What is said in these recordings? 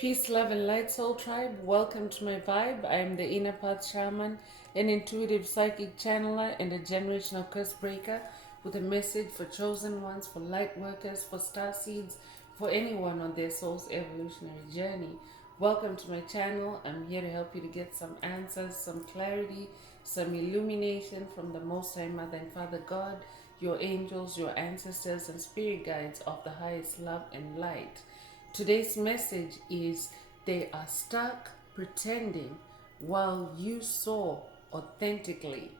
Peace, love, and light, soul tribe. Welcome to my vibe. I am the inner path shaman, an intuitive psychic channeler, and a generational curse breaker with a message for chosen ones, for light workers, for star seeds, for anyone on their soul's evolutionary journey. Welcome to my channel. I'm here to help you to get some answers, some clarity, some illumination from the Most High Mother and Father God, your angels, your ancestors, and spirit guides of the highest love and light. Today's message is they are stuck pretending while you saw authentically.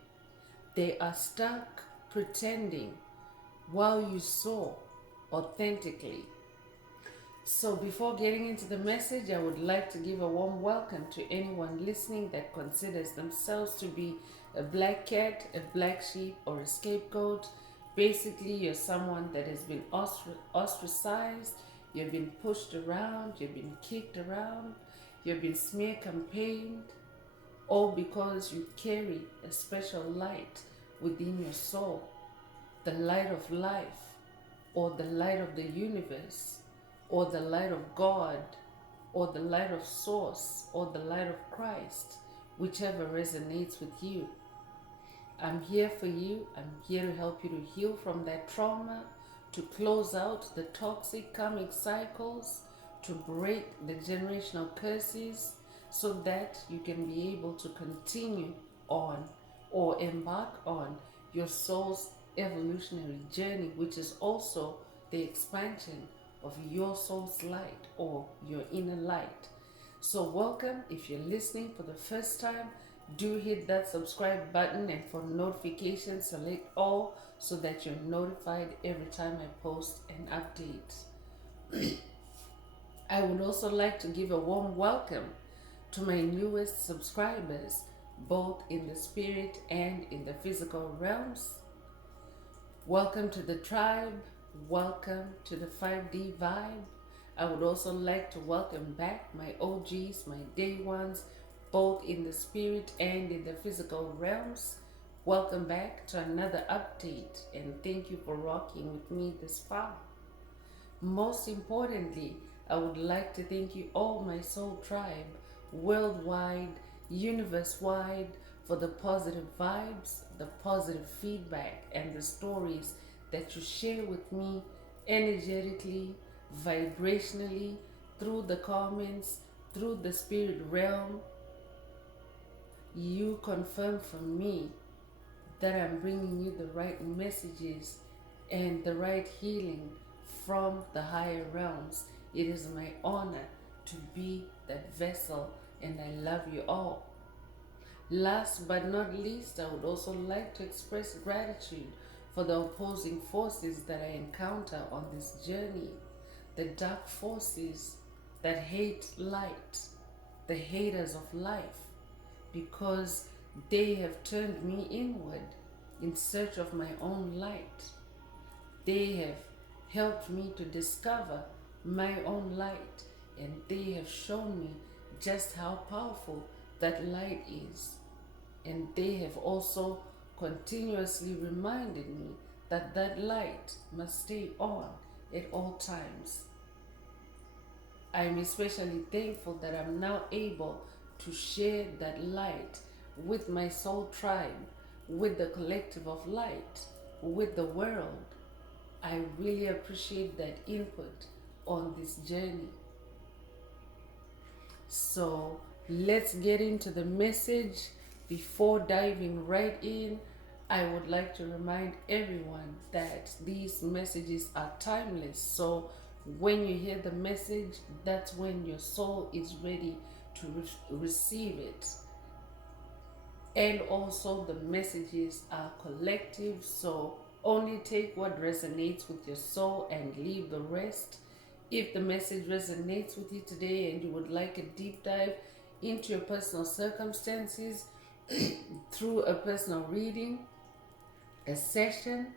They are stuck pretending while you saw authentically. So before getting into the message, I would like to give a warm welcome to anyone listening that considers themselves to be a black cat, a black sheep, or a scapegoat. Basically, you're someone that has been ostracized, you've been pushed around, you've been kicked around, you've been smear campaigned, all because you carry a special light within your soul, the light of life, or the light of the universe, or the light of God, or the light of Source, or the light of Christ, whichever resonates with you. I'm here for you. I'm here to help you to heal from that trauma, to close out the toxic karmic cycles, to break the generational curses, so that you can be able to continue on or embark on your soul's evolutionary journey, which is also the expansion of your soul's light or your inner light. So welcome. If you're listening for the first time, do hit that subscribe button, and for notifications, select all so that you're notified every time I post an update. I would also like to give a warm welcome to my newest subscribers, both in the spirit and in the physical realms. Welcome to the tribe. Welcome to the 5D vibe. I would also like to welcome back my OGs, my day ones, both in the spirit and in the physical realms. Welcome back to another update, and thank you for rocking with me this far. Most importantly, I would like to thank you all, my soul tribe, worldwide, universe-wide, for the positive vibes, the positive feedback, and the stories that you share with me energetically, vibrationally, through the comments, through the spirit realm. You confirm for me that I'm bringing you the right messages and the right healing from the higher realms. It is my honor to be that vessel, and I love you all. Last but not least, I would also like to express gratitude for the opposing forces that I encounter on this journey, the dark forces that hate light, the haters of life, because they have turned me inward in search of my own light. They have helped me to discover my own light, and they have shown me just how powerful that light is. And they have also continuously reminded me that that light must stay on at all times. I'm especially thankful that I'm now able to share that light with my soul tribe, with the collective of light, with the world. I really appreciate that input on this journey. So let's get into the message. Before diving right in, I would like to remind everyone that these messages are timeless. So when you hear the message, that's when your soul is ready to receive it. And also the messages are collective, so only take what resonates with your soul and leave the rest. If the message resonates with you today and you would like a deep dive into your personal circumstances through a personal reading, a session,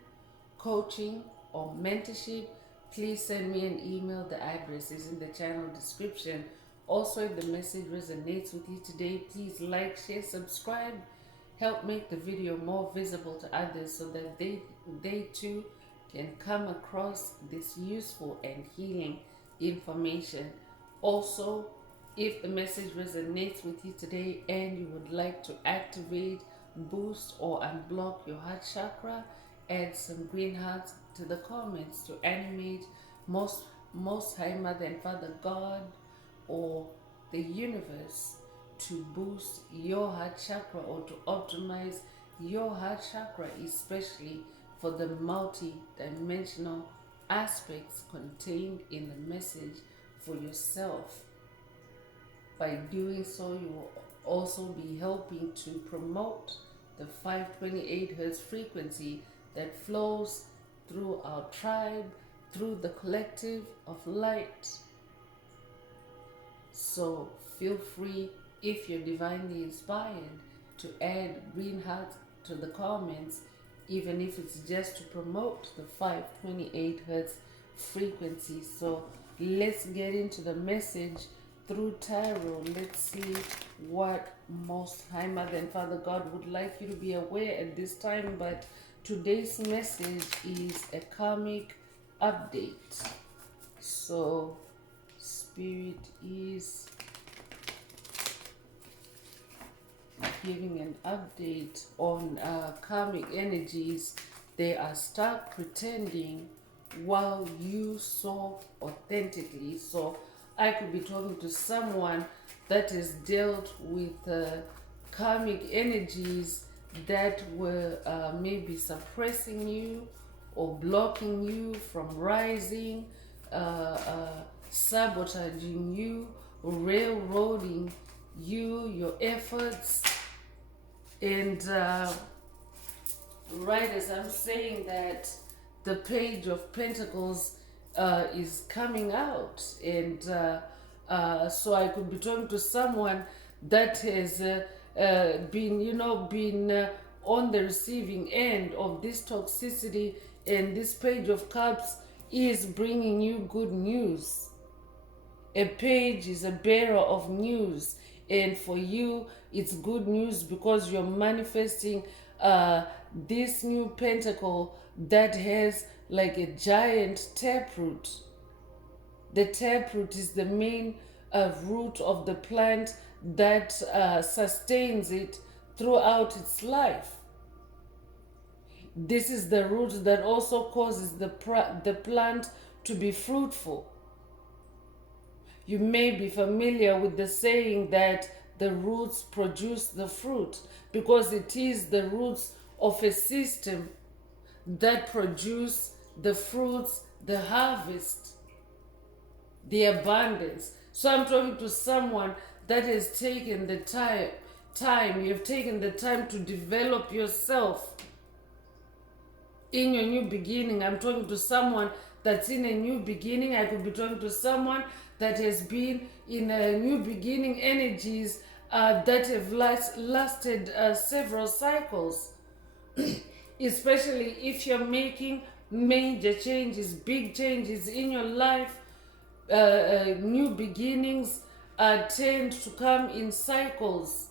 coaching, or mentorship, please send me an email. The address is in the channel description. Also, if the message resonates with you today, please like, share, subscribe. Help make the video more visible to others so that they too can come across this useful and healing information. Also, If the message resonates with you today and you would like to activate, boost, or unblock your heart chakra, add some green hearts to the comments to animate most High Mother and Father God or the universe to boost your heart chakra or to optimize your heart chakra, especially for the multi-dimensional aspects contained in the message for yourself. By doing so, you will also be helping to promote the 528 Hz frequency that flows through our tribe, through the collective of light. So feel free, if you're divinely inspired, to add green hearts to the comments, even if it's just to promote the 528 Hz frequency. So let's get into the message through tarot. Let's see what most High Mother and Father God would like you to be aware at this time. But today's message is a karmic update. So Spirit is giving an update on karmic energies. They are stuck pretending while you sow authentically. So I could be talking to someone that has dealt with karmic energies that were maybe suppressing you or blocking you from rising, sabotaging you, railroading you, your efforts. And right as I'm saying that, the Page of Pentacles is coming out, and so I could be talking to someone that has been on the receiving end of this toxicity, and this Page of Cups is bringing you good news. A page is a bearer of news, and for you it's good news because you're manifesting this new pentacle that has like a giant taproot. The taproot is the main root of the plant that sustains it throughout its life. This is the root that also causes the plant to be fruitful. You may be familiar with the saying that the roots produce the fruit, because it is the roots of a system that produce the fruits, the harvest, the abundance. So I'm talking to someone that has taken the time. You've taken the time to develop yourself in your new beginning. I'm talking to someone that's in a new beginning. I could be talking to someone that has been in a new beginning energies that have lasted several cycles. Especially if you're making major changes, big changes in your life. New beginnings tend to come in cycles,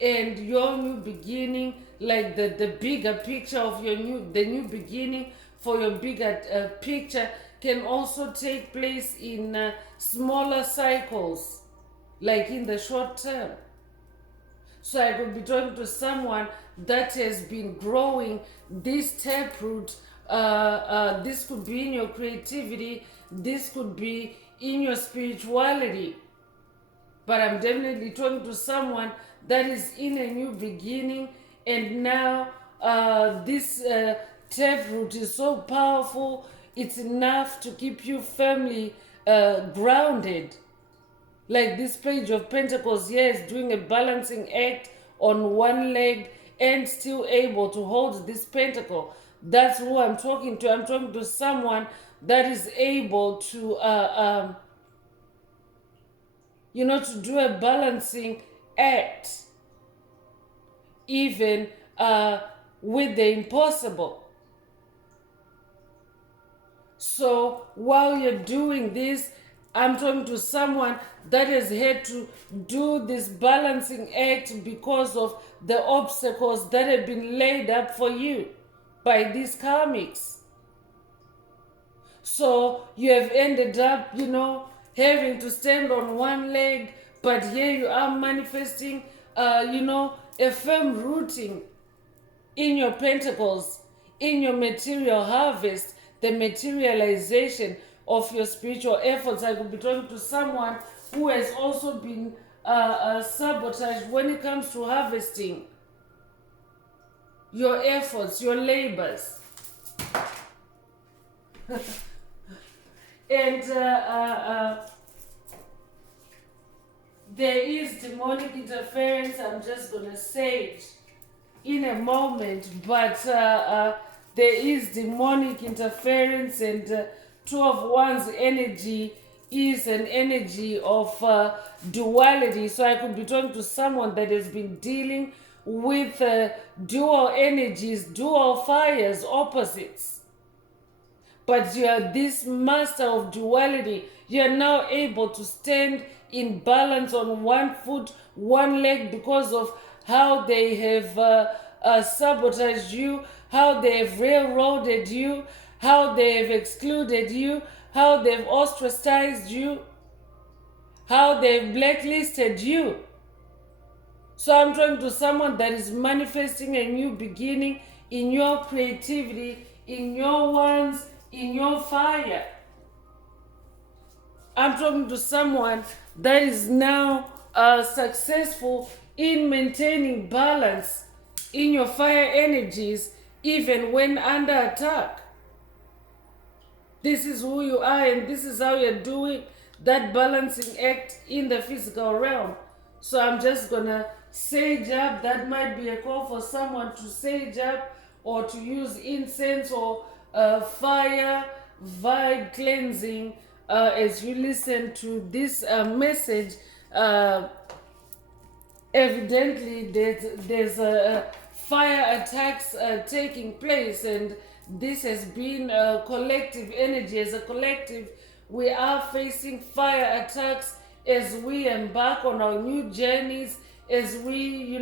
and your new beginning, like the bigger picture of the new beginning for your bigger picture, can also take place in smaller cycles, like in the short term. So I could be talking to someone that has been growing this taproot. This could be in your creativity. This could be in your spirituality. But I'm definitely talking to someone that is in a new beginning, and now this taproot is so powerful. It's enough to keep you firmly grounded. Like this Page of Pentacles here is doing a balancing act on one leg and still able to hold this pentacle. That's who I'm talking to. I'm talking to someone that is able to, to do a balancing act, even with the impossible. So while you're doing this, I'm talking to someone that has had to do this balancing act because of the obstacles that have been laid up for you by these karmics. So you have ended up, having to stand on one leg, but here you are manifesting, a firm rooting in your pentacles, in your material harvest, the materialization of your spiritual efforts. I could be talking to someone who has also been sabotaged when it comes to harvesting your efforts, your labors. And there is demonic interference. I'm just going to say it in a moment, but there is demonic interference, and 2 of Wands energy is an energy of duality. So I could be talking to someone that has been dealing with dual energies, dual fires, opposites. But you are this master of duality. You are now able to stand in balance on one foot, one leg, because of how they have sabotaged you, how they have railroaded you, how they have excluded you, how they've ostracized you, how they've blacklisted you. So I'm talking to someone that is manifesting a new beginning in your creativity, in your wands, in your fire. I'm talking to someone that is now successful in maintaining balance in your fire energies, even when under attack. This is who you are, and this is how you're doing that balancing act in the physical realm. So I'm just gonna sage up. That might be a call for someone to sage up or to use incense or fire vibe cleansing as you listen to this message. Evidently there's fire attacks taking place, and this has been a collective energy. As a collective, we are facing fire attacks as we embark on our new journeys, as we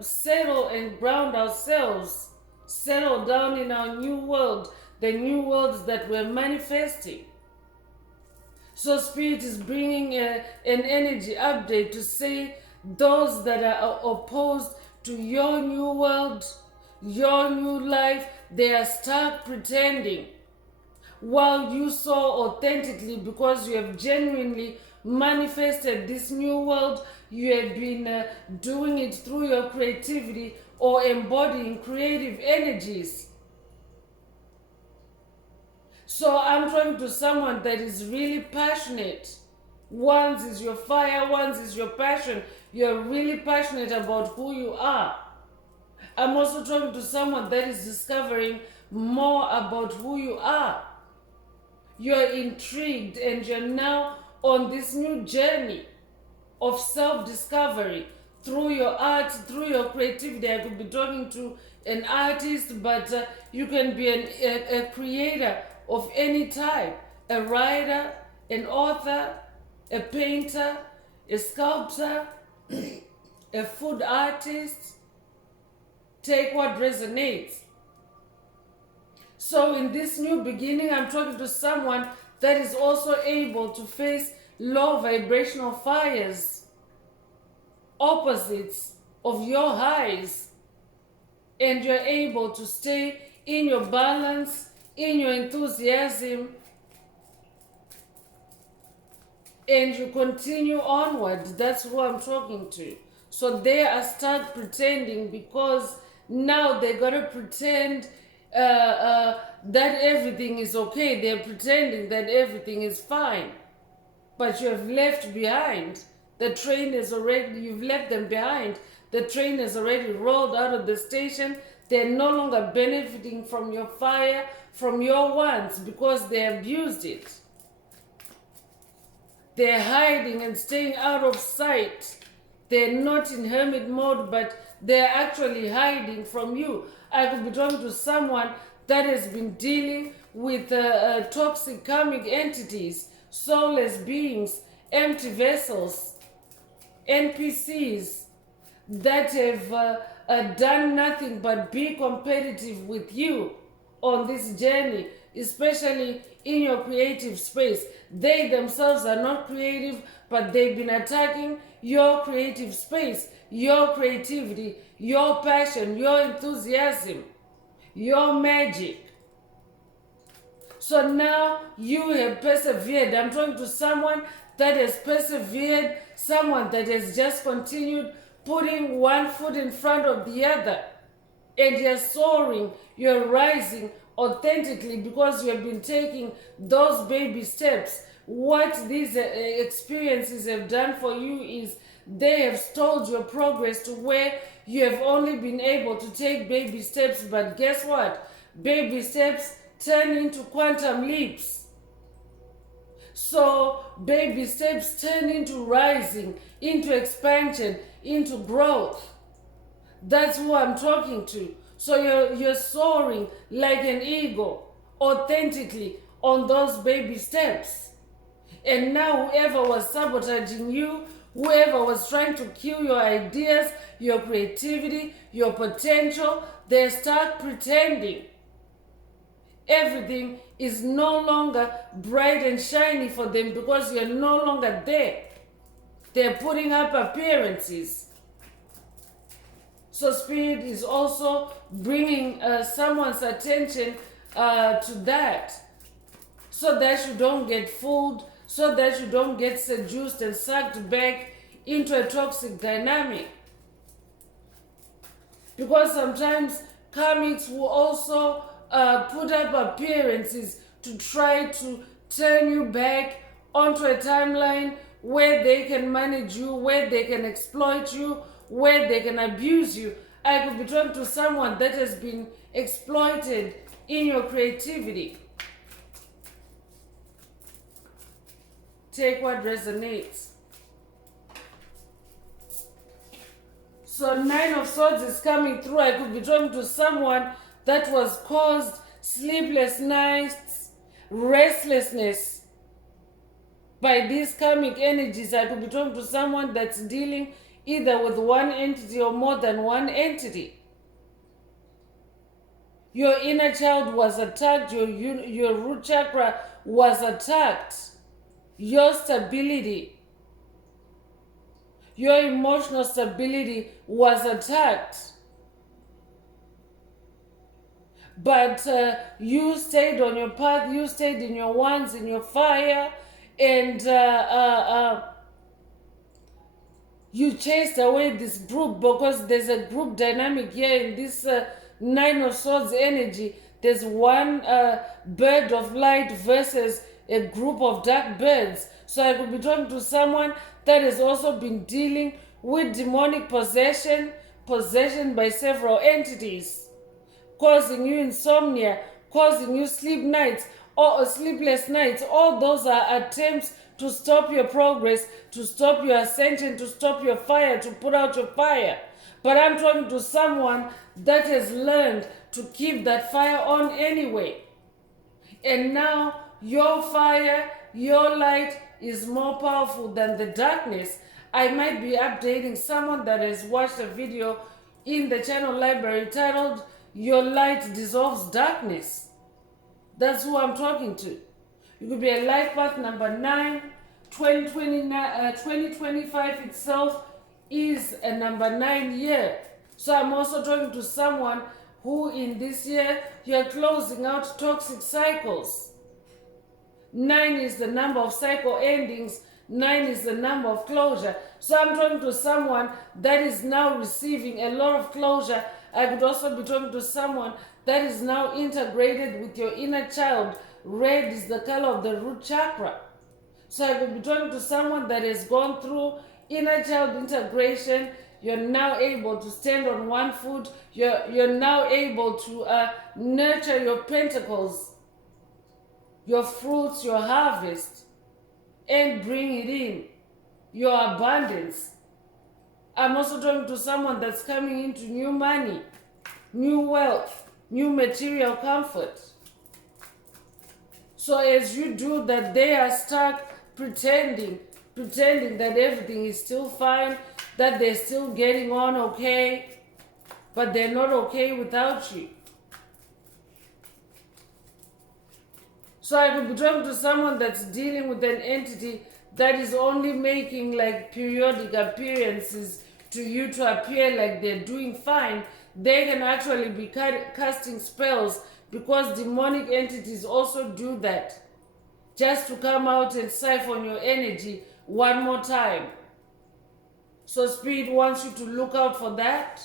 settle and ground ourselves, settle down in our new world, the new worlds that we're manifesting. So Spirit is bringing an energy update to say those that are opposed to your new world, your new life, they are stuck pretending. While you saw authentically, because you have genuinely manifested this new world, you have been doing it through your creativity or embodying creative energies. So I'm talking to someone that is really passionate. Wands is your fire, Wands is your passion. You're really passionate about who you are. I'm also talking to someone that is discovering more about who you are. You're intrigued and you're now on this new journey of self-discovery through your art, through your creativity. I could be talking to an artist, but you can be a creator of any type, a writer, an author, a painter, a sculptor, a food artist. Take what resonates. So in this new beginning, I'm talking to someone that is also able to face low vibrational fires, opposites of your highs, and you're able to stay in your balance, in your enthusiasm, and you continue onward. That's who I'm talking to. So they are stuck pretending, because now they gotta pretend that everything is okay. They're pretending that everything is fine, but you have left behind. The train is already, you've left them behind. The train has already rolled out of the station. They're no longer benefiting from your fire, from your wands, because they abused it. They're hiding and staying out of sight. They're not in hermit mode, but they're actually hiding from you. I could be talking to someone that has been dealing with toxic karmic entities, soulless beings, empty vessels, NPCs that have done nothing but be competitive with you on this journey. especially in your creative space. They themselves are not creative, but they've been attacking your creative space, your creativity, your passion, your enthusiasm, your magic. So now you have persevered. I'm talking to someone that has persevered, someone that has just continued putting one foot in front of the other. And you're soaring, you're rising authentically because you have been taking those baby steps. What these experiences have done for you is they have stalled your progress to where you have only been able to take baby steps. But guess what? Baby steps turn into quantum leaps. So baby steps turn into rising, into expansion, into growth. That's who I'm talking to. So you're soaring like an eagle, authentically on those baby steps. And now whoever was sabotaging you, whoever was trying to kill your ideas, your creativity, your potential, they start pretending. Everything is no longer bright and shiny for them because you're no longer there. They're putting up appearances. So Spirit is also bringing someone's attention to that, so that you don't get fooled, so that you don't get seduced and sucked back into a toxic dynamic. Because sometimes karmics will also put up appearances to try to turn you back onto a timeline where they can manage you, where they can exploit you, where they can abuse you. I could be talking to someone that has been exploited in your creativity. Take what resonates. So 9 of Swords is coming through. I could be talking to someone that was caused sleepless nights, restlessness by these karmic energies. I could be talking to someone that's dealing either with one entity or more than one entity. Your inner child was attacked, your root chakra was attacked, your stability, your emotional stability was attacked. But you stayed on your path, you stayed in your wands, in your fire, and you chased away this group, because there's a group dynamic here in this 9 of Swords energy. There's one bird of light versus a group of dark birds. So I could be talking to someone that has also been dealing with demonic possession by several entities, causing you insomnia, causing you sleepless nights. All those are attempts to stop your progress, to stop your ascension, to stop your fire, to put out your fire. But I'm talking to someone that has learned to keep that fire on anyway. And now your fire, your light is more powerful than the darkness. I might be updating someone that has watched a video in the channel library titled "Your Light Dissolves Darkness." That's who I'm talking to. You could be a life path number 9. 2025 itself is a number 9 year. So I'm also talking to someone who in this year you're closing out toxic cycles. 9 is the number of cycle endings. 9 is the number of closure. So I'm talking to someone that is now receiving a lot of closure. I could also be talking to someone that is now integrated with your inner child. Red is the color of the root chakra. So I could be talking to someone that has gone through inner child integration. You're now able to stand on one foot. You're now able to nurture your pentacles, your fruits, your harvest, and bring it in, your abundance. I'm also talking to someone that's coming into new money, new wealth, new material comfort. So as you do that, they are stuck pretending that everything is still fine, that they're still getting on okay, but they're not okay without you. So I could be talking to someone that's dealing with an entity that is only making like periodic appearances to you to appear like they're doing fine. They can actually be casting spells, because demonic entities also do that, just to come out and siphon your energy one more time. So Spirit wants you to look out for that.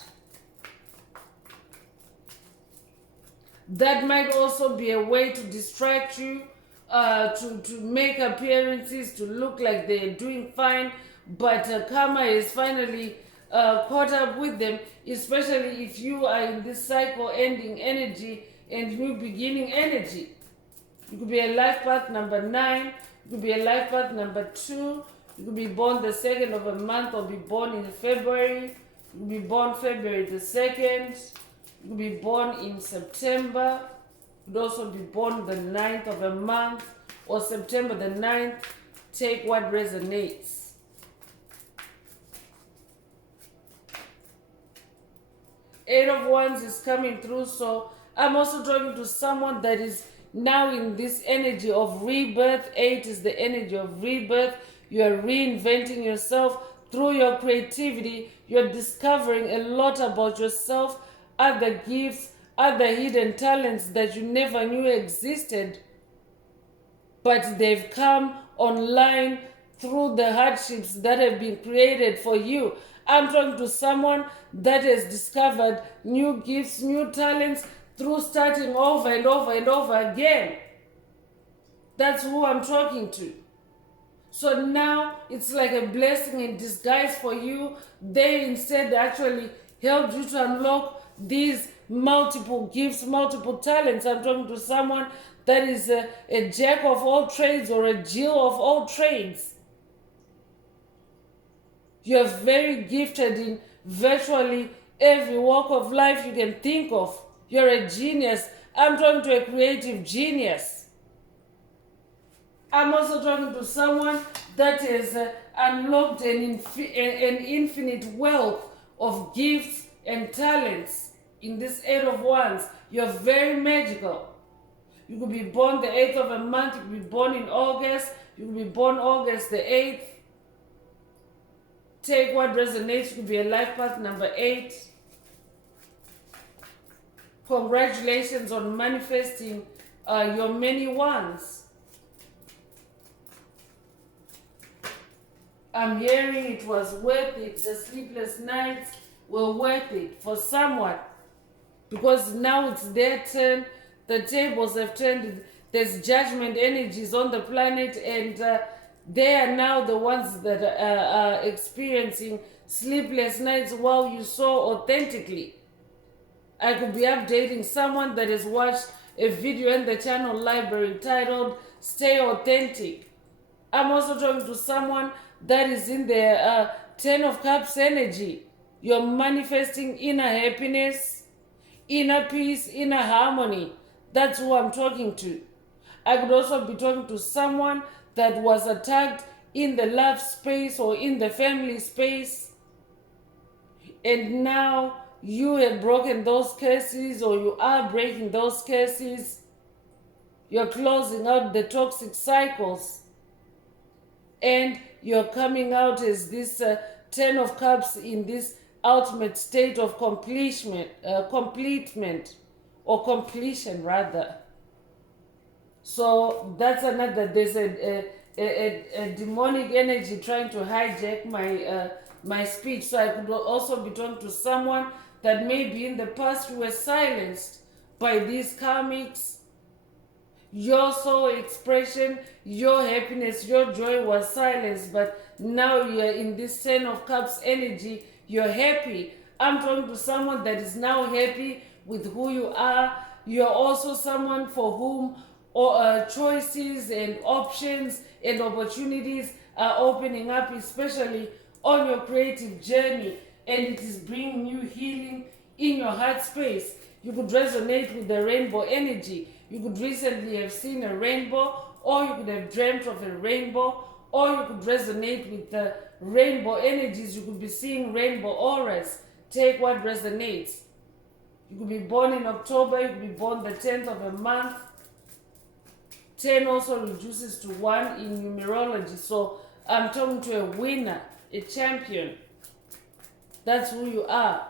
That might also be a way to distract you, to make appearances, to look like they're doing fine, but karma is finally caught up with them, especially if you are in this cycle ending energy and new beginning energy. You could be a life path number 9, you could be a life path number 2, you could be born the 2nd of a month or be born in February, you could be born February the 2nd, you could be born in September, you could also be born the 9th of a month or September the 9th. Take what resonates. Eight of Wands is coming through, so I'm also talking to someone that is now in this energy of rebirth. 8 is the energy of rebirth. You are reinventing yourself through your creativity. You're discovering a lot about yourself, other gifts, other hidden talents that you never knew existed, but they've come online through the hardships that have been created for you. I'm talking to someone that has discovered new gifts, new talents through starting over and over and over again. That's who I'm talking to. So now it's like a blessing in disguise for you. They instead actually helped you to unlock these multiple gifts, multiple talents. I'm talking to someone that is a jack of all trades or a Jill of all trades. You're very gifted in virtually every walk of life you can think of. You're a genius. I'm talking to a creative genius. I'm also talking to someone that has unlocked an infinite wealth of gifts and talents in this 8 of Wands. You're very magical. You could be born the 8th of a month. You could be born in August. You could be born August the 8th. Take what resonates. You could be a life path number 8. Congratulations on manifesting your many wands. I'm hearing it was worth it. The sleepless nights were worth it for someone, because now it's their turn. The tables have turned. There's judgment energies on the planet, and they are now the ones that are experiencing sleepless nights while you sow authentically. I could be updating someone that has watched a video in the channel library titled Stay Authentic. I'm also talking to someone that is in the 10 of Cups energy. You're manifesting inner happiness, inner peace, inner harmony. That's who I'm talking to. I could also be talking to someone that was attacked in the love space or in the family space, and now you have broken those curses, or you are breaking those curses. You're closing out the toxic cycles, and you're coming out as this 10 of Cups in this ultimate state of completion rather. So that's another. There's a demonic energy trying to hijack my speech. So I could also be talking to someone that maybe in the past you were silenced by these karmics. Your soul expression, your happiness, your joy was silenced, but now you're in this 10 of Cups energy. You're happy. I'm talking to someone that is now happy with who you are. You're also someone for whom choices and options and opportunities are opening up, especially on your creative journey, and it is bringing you healing in your heart space. You could resonate with the rainbow energy. You could recently have seen a rainbow, or you could have dreamt of a rainbow, or you could resonate with the rainbow energies. You could be seeing rainbow auras. Take what resonates. You could be born in October. You could be born the 10th of a month. 10 also reduces to 1 in numerology. So I'm talking to a winner, a champion. That's who you are.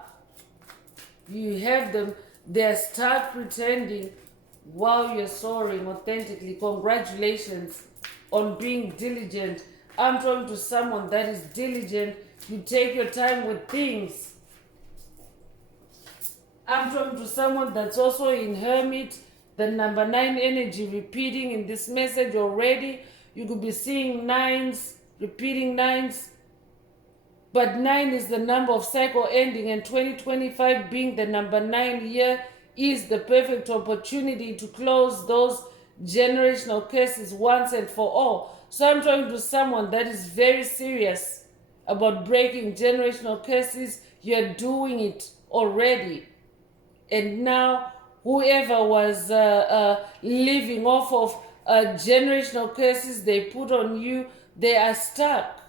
You have them, they're stuck pretending while you're soaring authentically. Congratulations on being diligent. I'm talking to someone that is diligent. You take your time with things. I'm talking to someone that's also in Hermit, the number 9 energy repeating in this message already. You could be seeing 9s, repeating 9s. But 9 is the number of cycle ending, and 2025 being the number 9 year is the perfect opportunity to close those generational curses once and for all. So I'm talking to someone that is very serious about breaking generational curses. You're doing it already. And now whoever was living off of generational curses they put on you, they are stuck.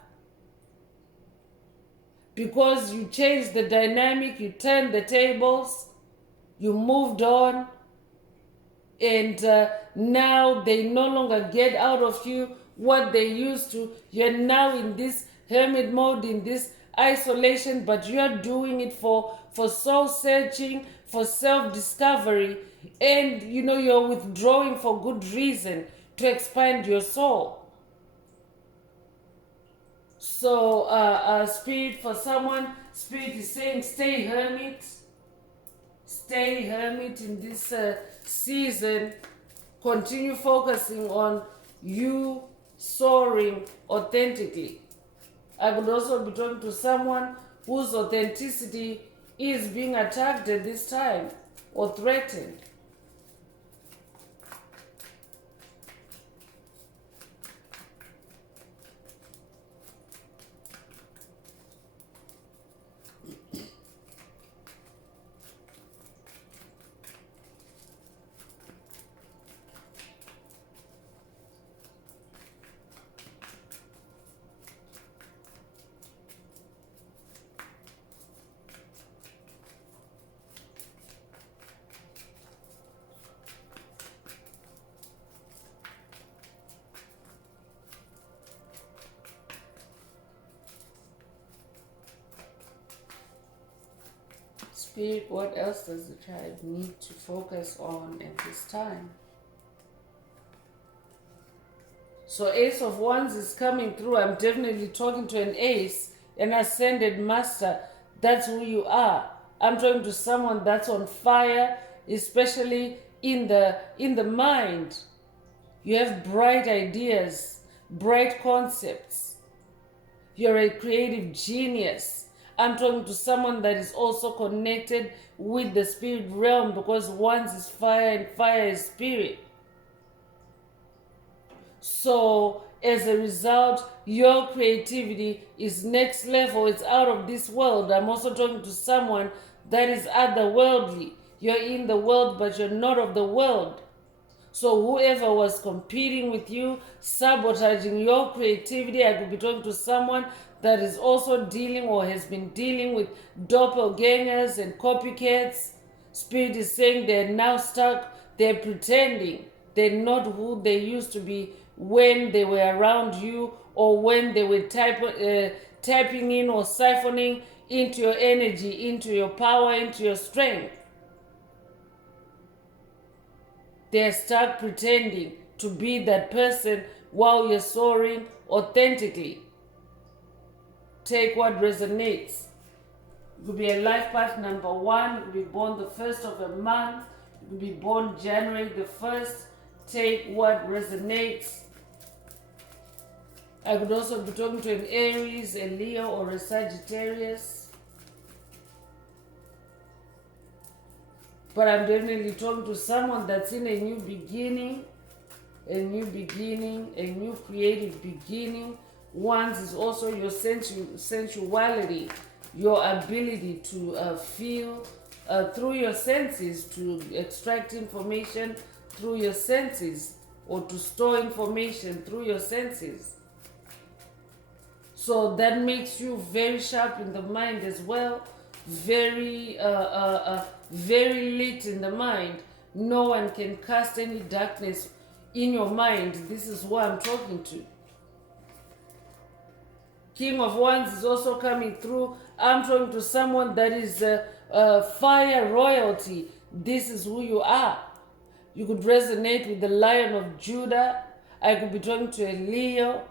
Because you changed the dynamic, you turned the tables, you moved on, and now they no longer get out of you what they used to. You're now in this hermit mode, in this isolation, but you're doing it for soul searching, for self-discovery, and you're withdrawing for good reason, to expand your soul. So Spirit, for someone, Spirit is saying stay hermit in this season. Continue focusing on you soaring authentically. I could also be talking to someone whose authenticity is being attacked at this time or threatened. Spirit, what else does the tribe need to focus on at this time? So Ace of Wands is coming through. I'm definitely talking to an ace, an ascended master. That's who you are. I'm talking to someone that's on fire, especially in the mind. You have bright ideas, bright concepts. You're a creative genius. I'm talking to someone that is also connected with the spirit realm, because Wands is fire and fire is spirit. So as a result, your creativity is next level. It's out of this world. I'm also talking to someone that is otherworldly. You're in the world, but you're not of the world. So whoever was competing with you, sabotaging your creativity, I could be talking to someone that is also dealing or has been dealing with doppelgangers and copycats. Spirit is saying they're now stuck. They're pretending they're not who they used to be when they were around you, or when they were tapping in or siphoning into your energy, into your power, into your strength. They're stuck pretending to be that person while you're soaring authentically. Take what resonates. You could be a life path number 1. You could be born the 1st of a month. You could be born January the 1st. Take what resonates. I could also be talking to an Aries, a Leo, or a Sagittarius. But I'm definitely talking to someone that's in a new beginning, a new creative beginning. Wands is also your sensuality, your ability to feel through your senses, to extract information through your senses, or to store information through your senses. So that makes you very sharp in the mind as well, very lit in the mind. No one can cast any darkness in your mind, this is who I'm talking to. King of Wands is also coming through. I'm talking to someone that is fire royalty. This is who you are. You could resonate with the Lion of Judah. I could be talking to a Leo.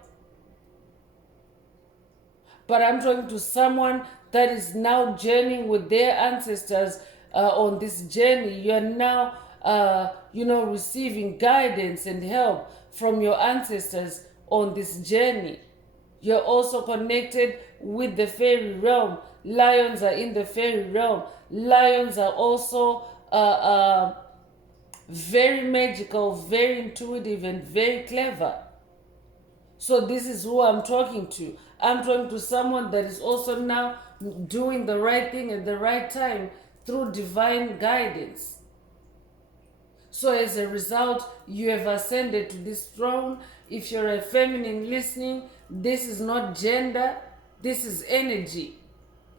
But I'm talking to someone that is now journeying with their ancestors on this journey. You're now, receiving guidance and help from your ancestors on this journey. You're also connected with the fairy realm. Lions are in the fairy realm. Lions are also very magical, very intuitive, and very clever. So this is who I'm talking to. I'm talking to someone that is also now doing the right thing at the right time through divine guidance. So as a result, you have ascended to this throne. If you're a feminine listening, this is not gender, this is energy.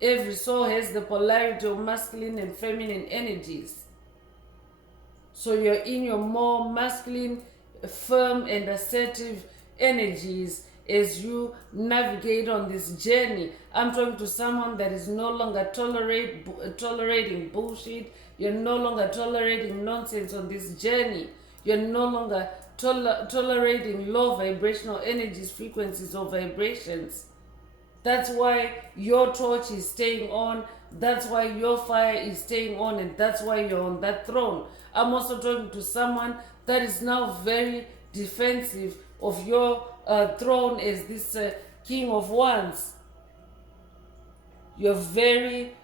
Every soul has the polarity of masculine and feminine energies. So you're in your more masculine, firm, and assertive energies as you navigate on this journey. I'm talking to someone that is no longer tolerating bullshit. You're no longer tolerating nonsense on this journey. You're no longer tolerating low vibrational energies, frequencies, or vibrations. That's why your torch is staying on. That's why your fire is staying on, and that's why you're on that throne. I'm also talking to someone that is now very defensive of your throne as this King of Wands. You're very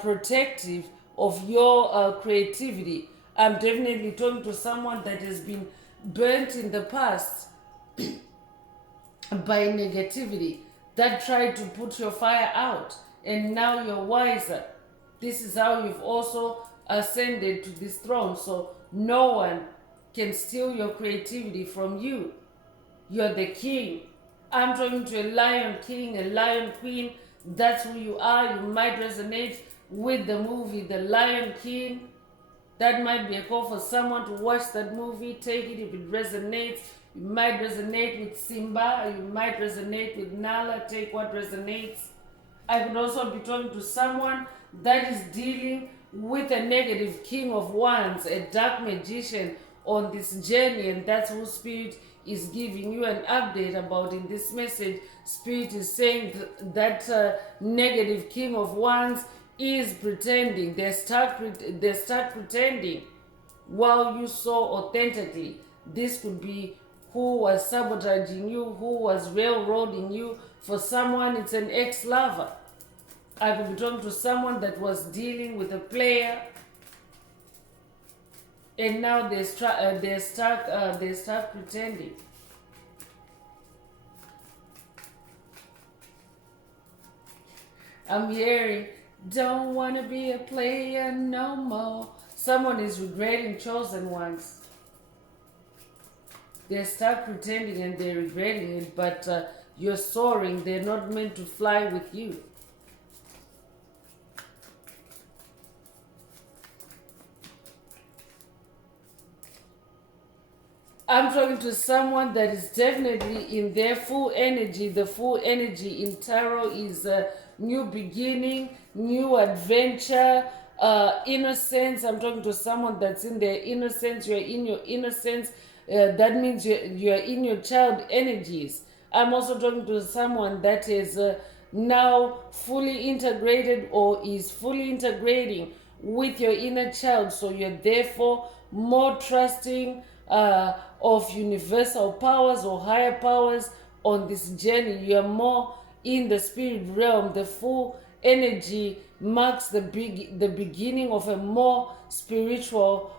protective of your creativity. I'm definitely talking to someone that has been burnt in the past by negativity that tried to put your fire out, and now you're wiser. This is how you've also ascended to this throne. So no one can steal your creativity from you. You're the king. I'm talking to a lion king, a lion queen. That's who you are. You might resonate with the movie The Lion King. That might be a call for someone to watch that movie. Take it if it resonates. You might resonate with Simba. You might resonate with Nala. Take what resonates. I could also be talking to someone that is dealing with a negative King of Wands, a dark magician on this journey, and that's who Spirit is giving you an update about in this message. Spirit is saying that negative King of Wands is pretending. They start pretending while you saw authentically. This could be who was sabotaging you, who was railroading you. For someone, it's an ex-lover. I could be talking to someone that was dealing with a player, and now they start pretending. I'm hearing, don't want to be a player no more. Someone is regretting chosen ones. They start pretending and they're regretting it, but you're soaring. They're not meant to fly with you. I'm talking to someone that is definitely in their full energy. The full energy in tarot is a new beginning, new adventure, innocence. I'm talking to someone that's in their innocence. You're in your innocence. That means you're in your child energies. I'm also talking to someone that is now fully integrated or is fully integrating with your inner child. So you're therefore more trusting of universal powers or higher powers on this journey. You are more in the spirit realm. The full energy marks the beginning of a more spiritual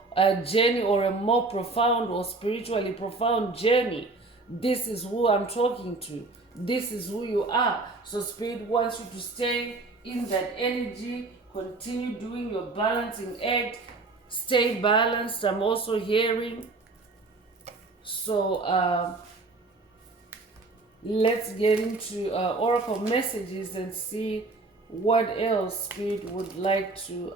journey, or a more profound or spiritually profound journey. This is who I'm talking to. This is who you are. So Spirit wants you to stay in that energy. Continue doing your balancing act. Stay balanced. I'm also hearing. So let's get into oracle messages and see what else Spirit would like to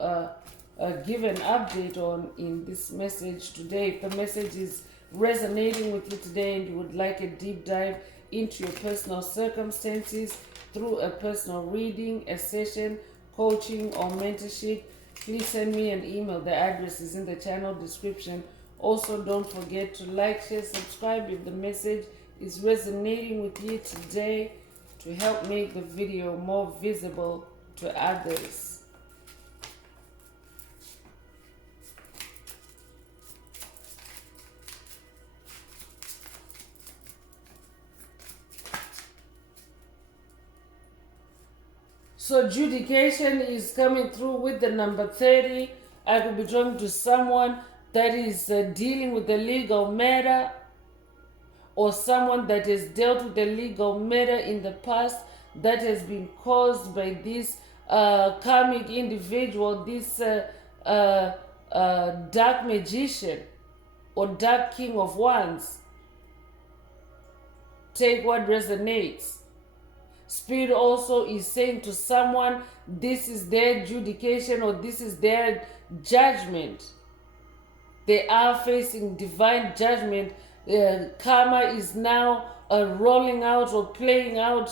give an update on in this message today. If the message is resonating with you today and you would like a deep dive into your personal circumstances through a personal reading, a session, coaching, or mentorship, please send me an email. The address is in the channel description. Also, don't forget to like, share, subscribe if the message is resonating with you today to help make the video more visible to others. So adjudication is coming through with the number 30. I could be talking to someone that is dealing with a legal matter, or someone that has dealt with a legal matter in the past that has been caused by this karmic individual, this dark magician or dark king of wands. Take what resonates. Spirit also is saying to someone, this is their adjudication or this is their judgment. They are facing divine judgment. Karma is now rolling out or playing out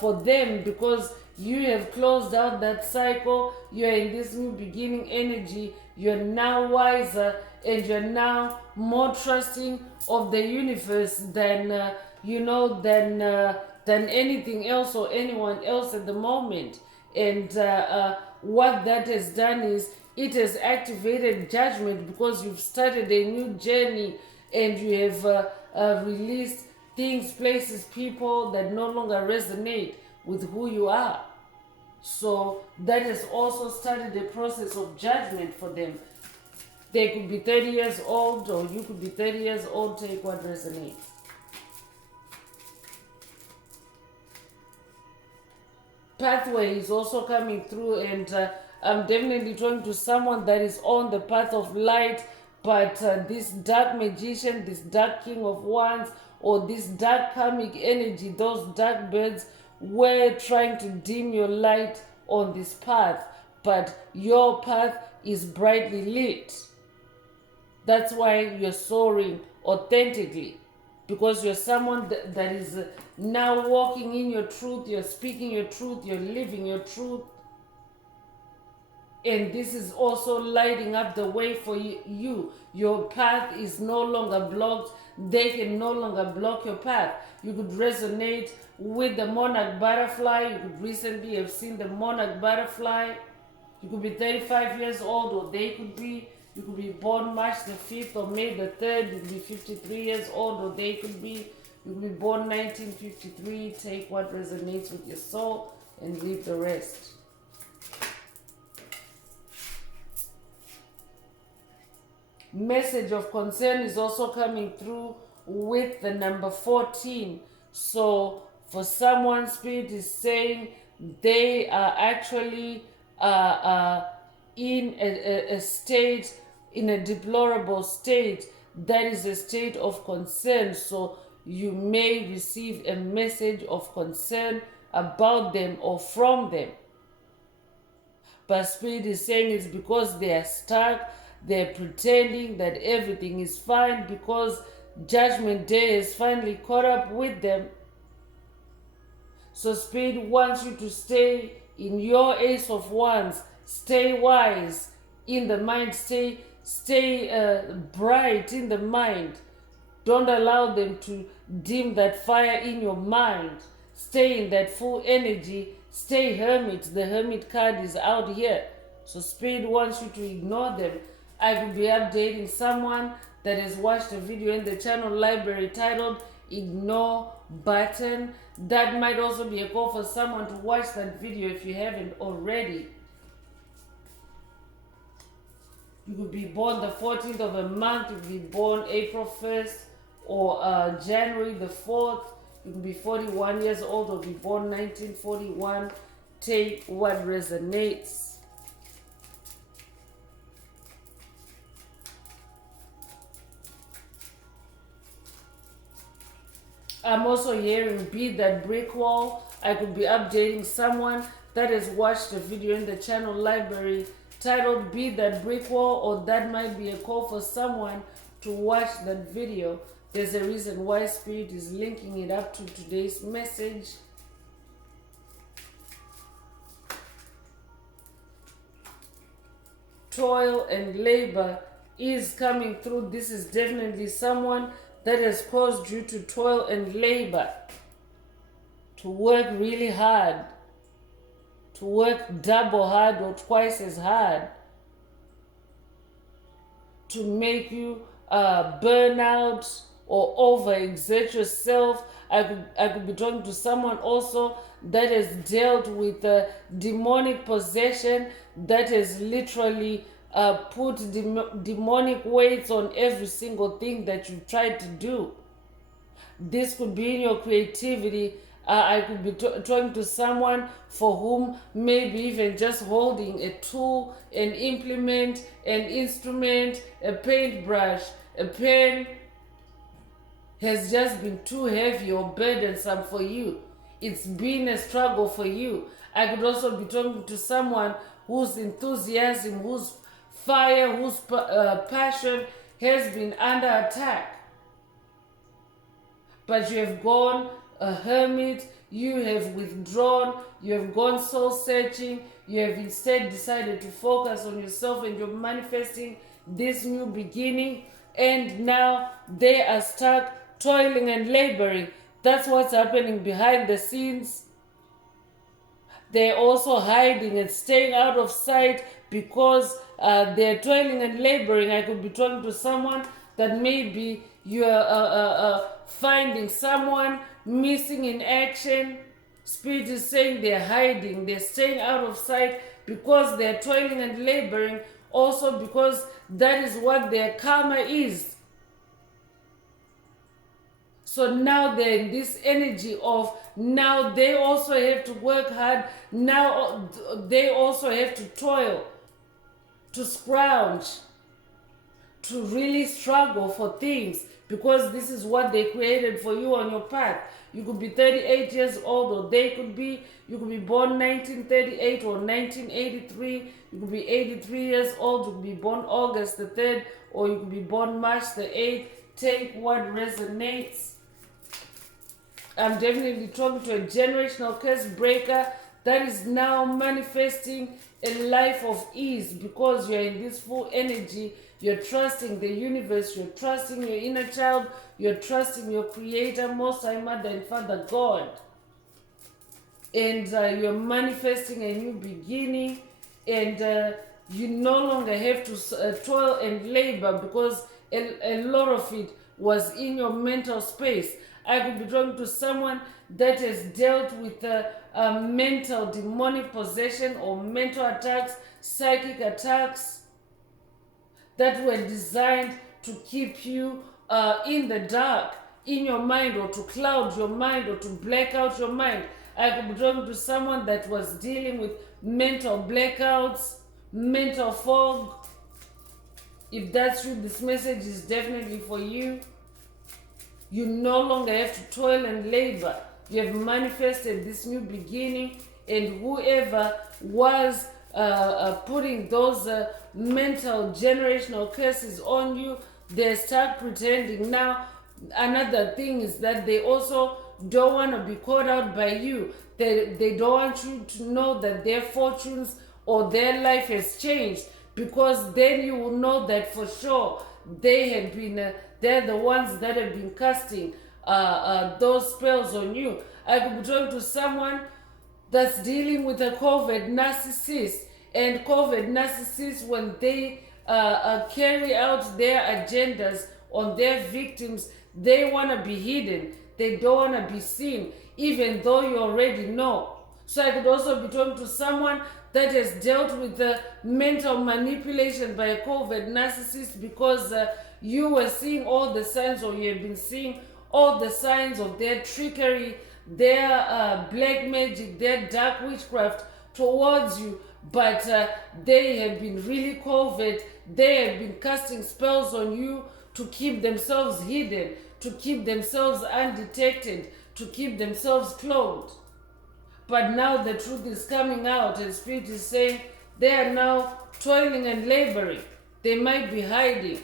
for them, because you have closed out that cycle. You are in this new beginning energy. You're now wiser and you're now more trusting of the universe than than anything else or anyone else at the moment. And what that has done is it has activated judgment, because you've started a new journey and you have released things, places, people that no longer resonate with who you are. So that has also started a process of judgment for them. They could be 30 years old or you could be 30 years old. Take what resonates. Pathway is also coming through, and I'm definitely talking to someone that is on the path of light, but this dark magician, this dark king of wands, or this dark karmic energy, those dark birds were trying to dim your light on this path, but your path is brightly lit. That's why you're soaring authentically, because you're someone that is now walking in your truth, you're speaking your truth, you're living your truth. And this is also lighting up the way for you. Your path is no longer blocked. They can no longer block your path. You could resonate with the monarch butterfly. You could recently have seen the monarch butterfly. You could be 35 years old, or they could be. You could be born March the 5th or May the 3rd. You could be 53 years old, or they could be. You could be born 1953. Take what resonates with your soul and leave the rest. Message of concern is also coming through with the number 14. So for someone, Spirit is saying they are actually in a state, in a deplorable state. That is a state of concern. So you may receive a message of concern about them or from them. But Spirit is saying it's because they are stuck. They're pretending that everything is fine because Judgment Day has finally caught up with them. So Spirit wants you to stay in your Ace of Wands. Stay wise in the mind. Stay bright in the mind. Don't allow them to dim that fire in your mind. Stay in that full energy. Stay hermit. The hermit card is out here. So Spirit wants you to ignore them. I could be updating someone that has watched a video in the channel library titled Ignore Button. That might also be a call for someone to watch that video if you haven't already. You could be born the 14th of a month. You could be born April 1st or January the 4th. You could be 41 years old or be born 1941. Take what resonates. I'm also hearing Be That Brick Wall. I could be updating someone that has watched a video in the channel library titled Be That Brick Wall, or that might be a call for someone to watch that video. There's a reason why Spirit is linking it up to today's message. Toil and labor is coming through. This is definitely someone that has caused you to toil and labor, to work really hard, to work double hard or twice as hard, to make you burn out or overexert yourself. I could be talking to someone also that has dealt with demonic possession, that has literally put demonic weights on every single thing that you've tried to do. This could be in your creativity. I could be talking to someone for whom maybe even just holding a tool, an implement, an instrument, a paintbrush, a pen has just been too heavy or burdensome for you. It's been a struggle for you. I could also be talking to someone whose enthusiasm, whose fire, whose passion has been under attack. But you have gone a hermit, you have withdrawn, you have gone soul searching, you have instead decided to focus on yourself, and you're manifesting this new beginning, and now they are stuck toiling and laboring. That's what's happening behind the scenes. They're also hiding and staying out of sight because they're toiling and laboring. I could be talking to someone that maybe you're finding someone missing in action. Spirit is saying they're hiding, they're staying out of sight because they're toiling and laboring, also because that is what their karma is. So now they're in this energy of now they also have to work hard, now they also have to toil, to scrounge, to really struggle for things, because this is what they created for you on your path. You could be 38 years old, or you could be born 1938 or 1983, you could be 83 years old, you could be born August the 3rd, or you could be born March the 8th. Take what resonates. I'm definitely talking to a generational curse breaker that is now manifesting a life of ease because you're in this full energy. You're trusting the universe, you're trusting your inner child, you're trusting your creator, Most High Mother and Father God. And you're manifesting a new beginning, and you no longer have to toil and labor because a lot of it was in your mental space. I could be talking to someone that has dealt with mental demonic possession or mental attacks, psychic attacks that were designed to keep you in the dark, in your mind, or to cloud your mind, or to black out your mind. I could be talking to someone that was dealing with mental blackouts, mental fog. If that's you, this message is definitely for you. You no longer have to toil and labor. You have manifested this new beginning, and whoever was putting those mental generational curses on you, they start pretending. Now, another thing is that they also don't want to be caught out by you. They don't want you to know that their fortunes or their life has changed, because then you will know that for sure they have been they're the ones that have been casting those spells on you. I could be talking to someone that's dealing with a COVID narcissist, and COVID narcissists, when they carry out their agendas on their victims, they want to be hidden. They don't want to be seen, even though you already know. So I could also be talking to someone that has dealt with the mental manipulation by a COVID narcissist, because you were seeing all the signs, or you have been seeing all the signs of their trickery, their black magic, their dark witchcraft towards you, but they have been really covert. They have been casting spells on you to keep themselves hidden, to keep themselves undetected, to keep themselves cloaked. But now the truth is coming out, and Spirit is saying they are now toiling and laboring. They might be hiding.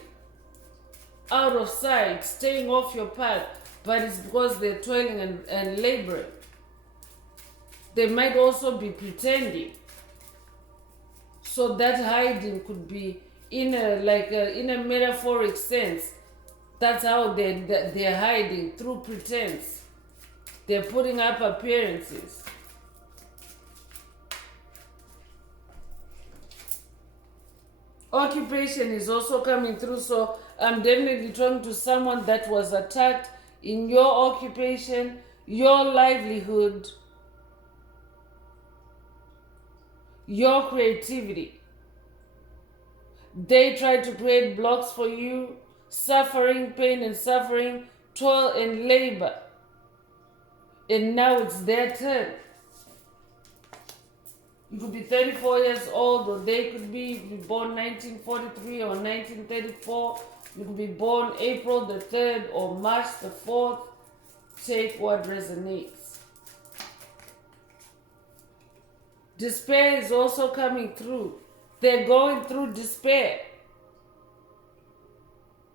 out of sight, staying off your path, but it's because they're toiling and laboring. They might also be pretending. So that hiding could be in a metaphoric sense. That's how they're hiding, through pretense. They're putting up appearances. Occupation is also coming through, so I'm definitely talking to someone that was attacked in your occupation, your livelihood, your creativity. They tried to create blocks for you, suffering, pain and suffering, toil and labor. And now it's their turn. You could be 34 years old, or they could be born 1943 or 1934. You could be born April the 3rd or March the 4th. Take what resonates. Despair is also coming through. They're going through despair.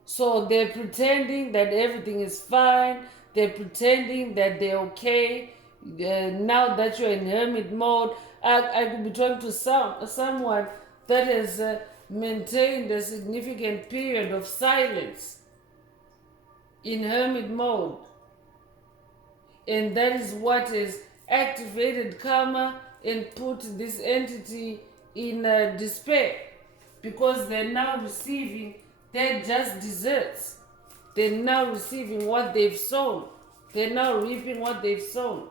So they're pretending that everything is fine. They're pretending that they're okay. Now that you're in hermit mode, I could be talking to someone that has maintained a significant period of silence in hermit mode. And that is what has activated karma and put this entity in despair, because they're now receiving their just desserts. They're now receiving what they've sown. They're now reaping what they've sown.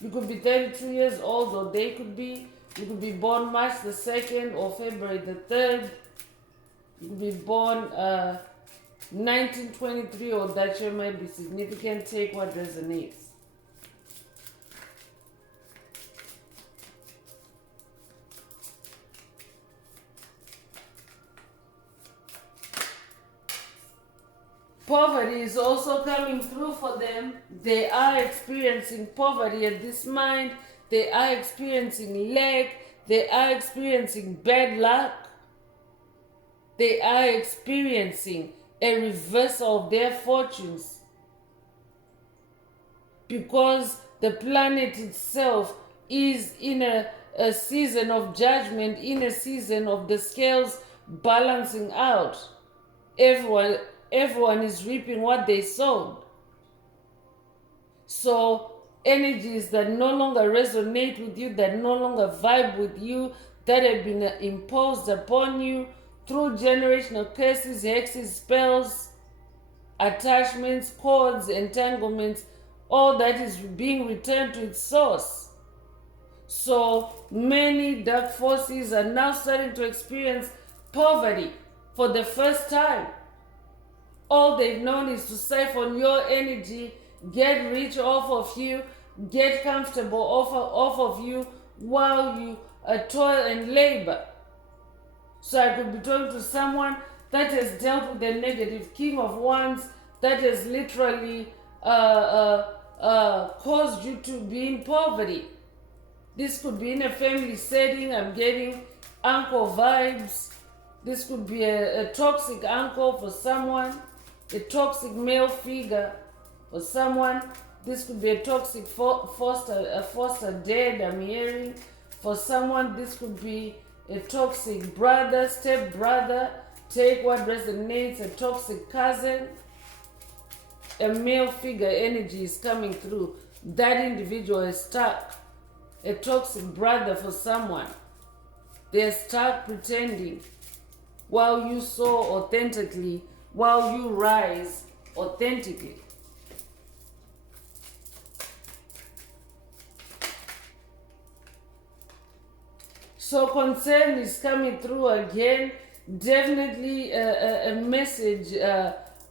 You could be 32 years old, or they could be. You could be born March the 2nd or February the 3rd. You could be born 1923, or that year might be significant. Take what resonates. Poverty is also coming through for them. They are experiencing poverty at this mind. They are experiencing lack. They are experiencing bad luck. They are experiencing a reversal of their fortunes, because the planet itself is in a season of judgment, in a season of the scales balancing out. Everyone is reaping what they sowed. So energies that no longer resonate with you, that no longer vibe with you, that have been imposed upon you through generational curses, hexes, spells, attachments, cords, entanglements, all that is being returned to its source. So many dark forces are now starting to experience poverty for the first time. All they've known is to siphon your energy, get rich off of you, get comfortable off of you while you toil and labor. So I could be talking to someone that has dealt with the negative king of wands, that has literally caused you to be in poverty. This could be in a family setting. I'm getting uncle vibes. This could be a toxic uncle for someone, a toxic male figure for someone. This could be a toxic foster dad, I'm hearing. For someone, this could be a toxic brother, step brother. Take what resonates. A toxic cousin. A male figure energy is coming through. That individual is stuck. A toxic brother for someone. They're stuck pretending while you soar authentically, while you rise authentically. So concern is coming through again. Definitely a message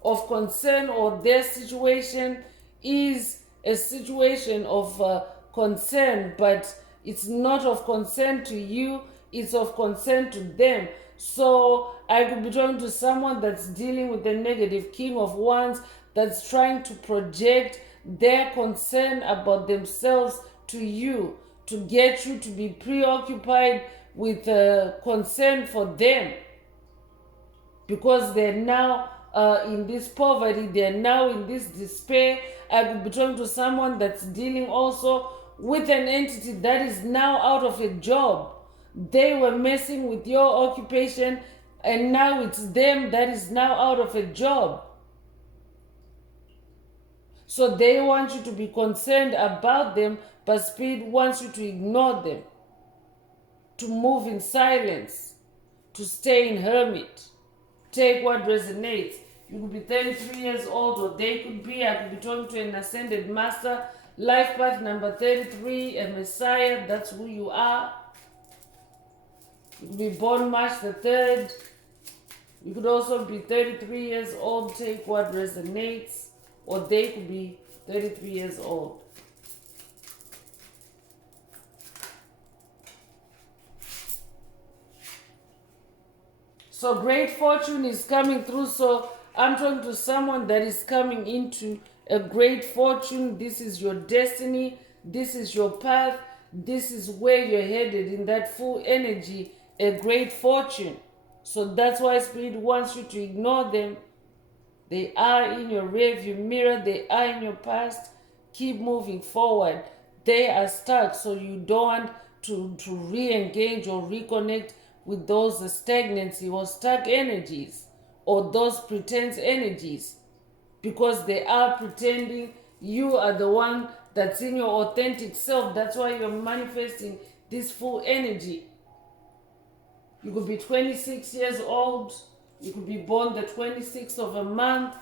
of concern, or their situation is a situation of concern, but it's not of concern to you, it's of concern to them. So I could be talking to someone that's dealing with the negative king of wands, that's trying to project their concern about themselves to you, to get you to be preoccupied with concern for them, because they're now in this poverty, they are now in this despair. I could be talking to someone that's dealing also with an entity that is now out of a job. They were messing with your occupation, and now it's them that is now out of a job. So they want you to be concerned about them, but Spirit wants you to ignore them, to move in silence, to stay in hermit. Take what resonates. You could be 33 years old, or they could be, I could be talking to an ascended master, life path number 33, a Messiah, that's who you are. You could be born March the 3rd. You could also be 33 years old, take what resonates, or they could be 33 years old. So great fortune is coming through. So I'm talking to someone that is coming into a great fortune. This is your destiny. This is your path. This is where you're headed in that full energy, a great fortune. So that's why Spirit wants you to ignore them. They are in your rearview mirror. They are in your past. Keep moving forward. They are stuck, so you don't want to re-engage or reconnect with those stagnancy or stuck energies or those pretense energies, because they are pretending you are the one that's in your authentic self. That's why you're manifesting this full energy. You could be 26 years old. You could be born the 26th of a month.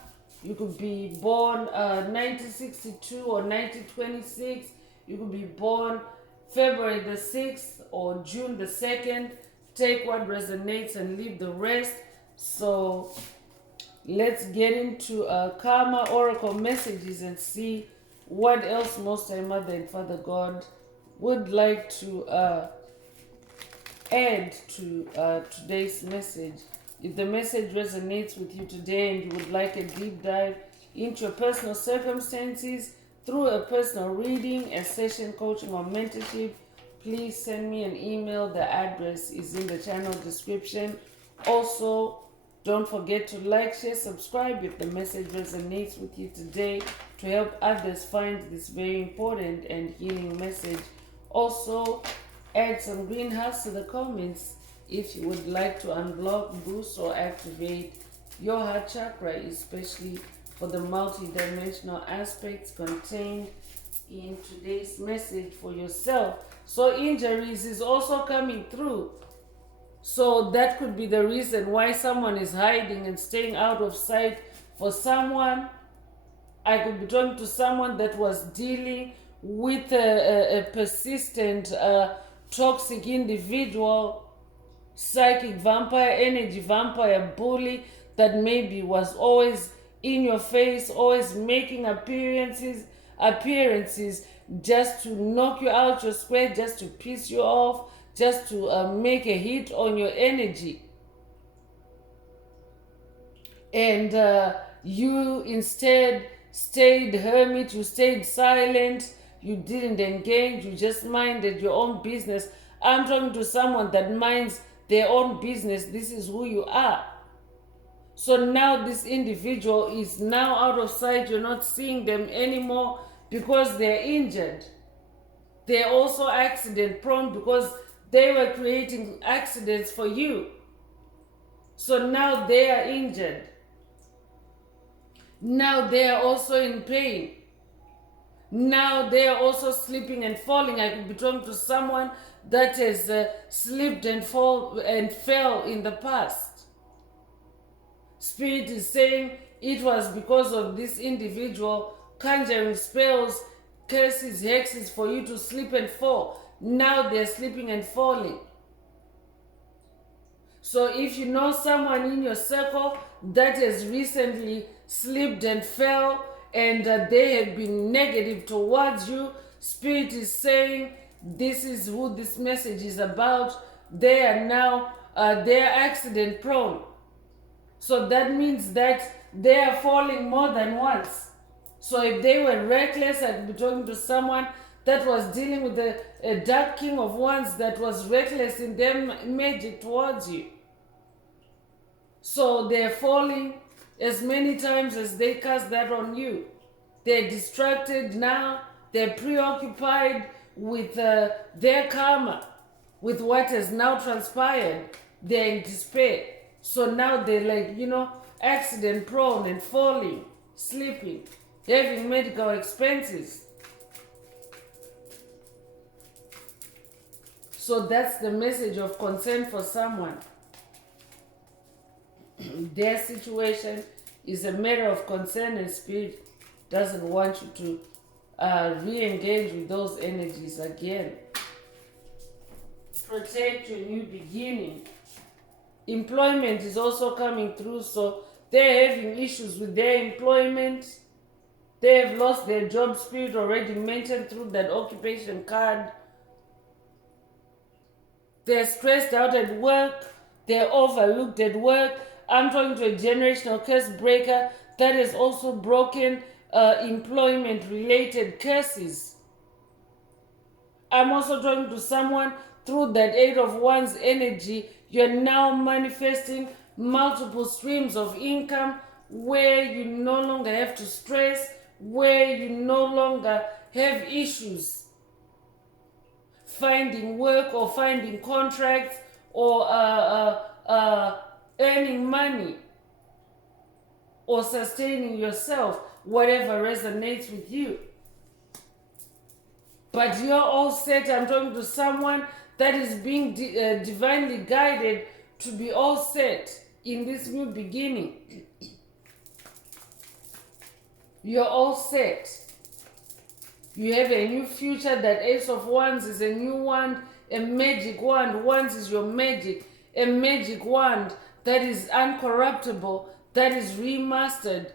You could be born 1962 or 1926. You could be born February the 6th or June the 2nd. Take what resonates and leave the rest. So let's get into Karma Oracle messages and see what else Most High Mother and Father God would like to add to today's message. If the message resonates with you today and you would like a deep dive into your personal circumstances through a personal reading, a session coaching or mentorship, please send me an email. The address is in the channel description. Also, don't forget to like, share, subscribe if the message resonates with you today, to help others find this very important and healing message. Also, add some greenhouse to the comments if you would like to unblock, boost, or activate your heart chakra, especially for the multi-dimensional aspects contained in today's message for yourself. So injuries is also coming through. So that could be the reason why someone is hiding and staying out of sight. For someone, I could be talking to someone that was dealing with a persistent toxic individual, psychic vampire, energy vampire, bully that maybe was always in your face, always making appearances just to knock you out your square, just to piss you off, just to make a hit on your energy. And you instead stayed hermit, you stayed silent, you didn't engage, you just minded your own business. I'm talking to someone that minds their own business. This is who you are. So now this individual is now out of sight. You're not seeing them anymore because they're injured. They're also accident prone because they were creating accidents for you. So now they are injured. Now they are also in pain. Now they are also slipping and falling. I could be talking to someone that has slipped and fell in the past. Spirit is saying it was because of this individual conjuring spells, curses, hexes for you to slip and fall. Now they're slipping and falling. So if you know someone in your circle that has recently slipped and fell, and they have been negative towards you, Spirit is saying this is who this message is about. They are now they are accident prone. So that means that they are falling more than once. So if they were reckless, I'd be talking to someone that was dealing with a dark king of wands that was reckless in their magic towards you. So they're falling as many times as they cast that on you. They're distracted now, they're preoccupied with their karma, with what has now transpired. They're in despair. So now they're like, accident prone and falling, sleeping, having medical expenses. So that's the message of concern for someone. Their situation is a matter of concern, and spirit doesn't want you to re-engage with those energies again. Protect your new beginning. Employment is also coming through, so they're having issues with their employment. They have lost their job, spirit already mentioned through that occupation card. They're stressed out at work. They're overlooked at work. I'm talking to a generational curse breaker that has also broken employment-related curses. I'm also talking to someone through that 8 of Wands energy. You're now manifesting multiple streams of income where you no longer have to stress, where you no longer have issues finding work or finding contracts or earning money or sustaining yourself, whatever resonates with you. But you're all set. I'm talking to someone that is being divinely guided to be all set in this new beginning. You're all set. You have a new future. That Ace of Wands is a new wand, a magic wand. Wands is your magic. A magic wand that is uncorruptible, that is remastered,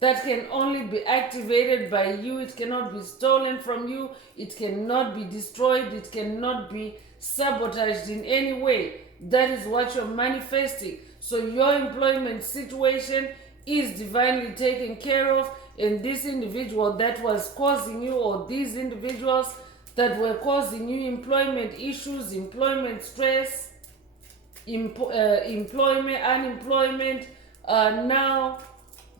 that can only be activated by you. It cannot be stolen from you. It cannot be destroyed. It cannot be sabotaged in any way. That is what you're manifesting. So your employment situation is divinely taken care of, and this individual that was causing you, or these individuals that were causing you employment issues, employment stress, employment, unemployment, now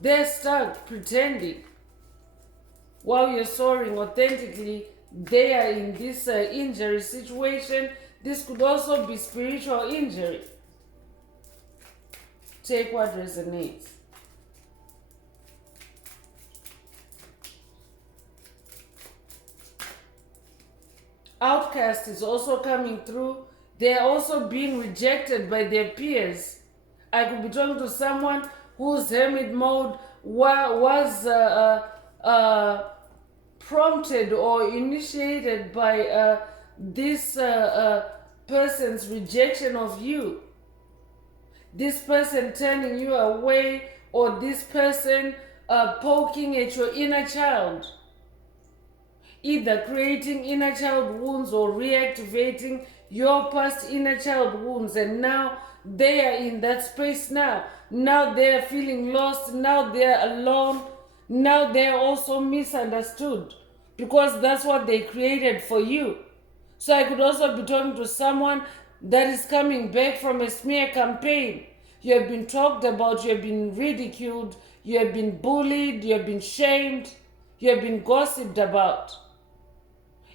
they're stuck pretending while you're soaring authentically. They are in this injury situation. This could also be spiritual injury. Take what resonates. Outcast is also coming through. They're also being rejected by their peers. I could be talking to someone whose hermit mode was prompted or initiated by this person's rejection of you. This person turning you away, or this person poking at your inner child. Either creating inner child wounds or reactivating your past inner child wounds, and now they are in that space now. Now they are feeling lost. Now they are alone. Now they are also misunderstood, because that's what they created for you. So I could also be talking to someone that is coming back from a smear campaign. You have been talked about, you have been ridiculed, you have been bullied, you have been shamed, you have been gossiped about.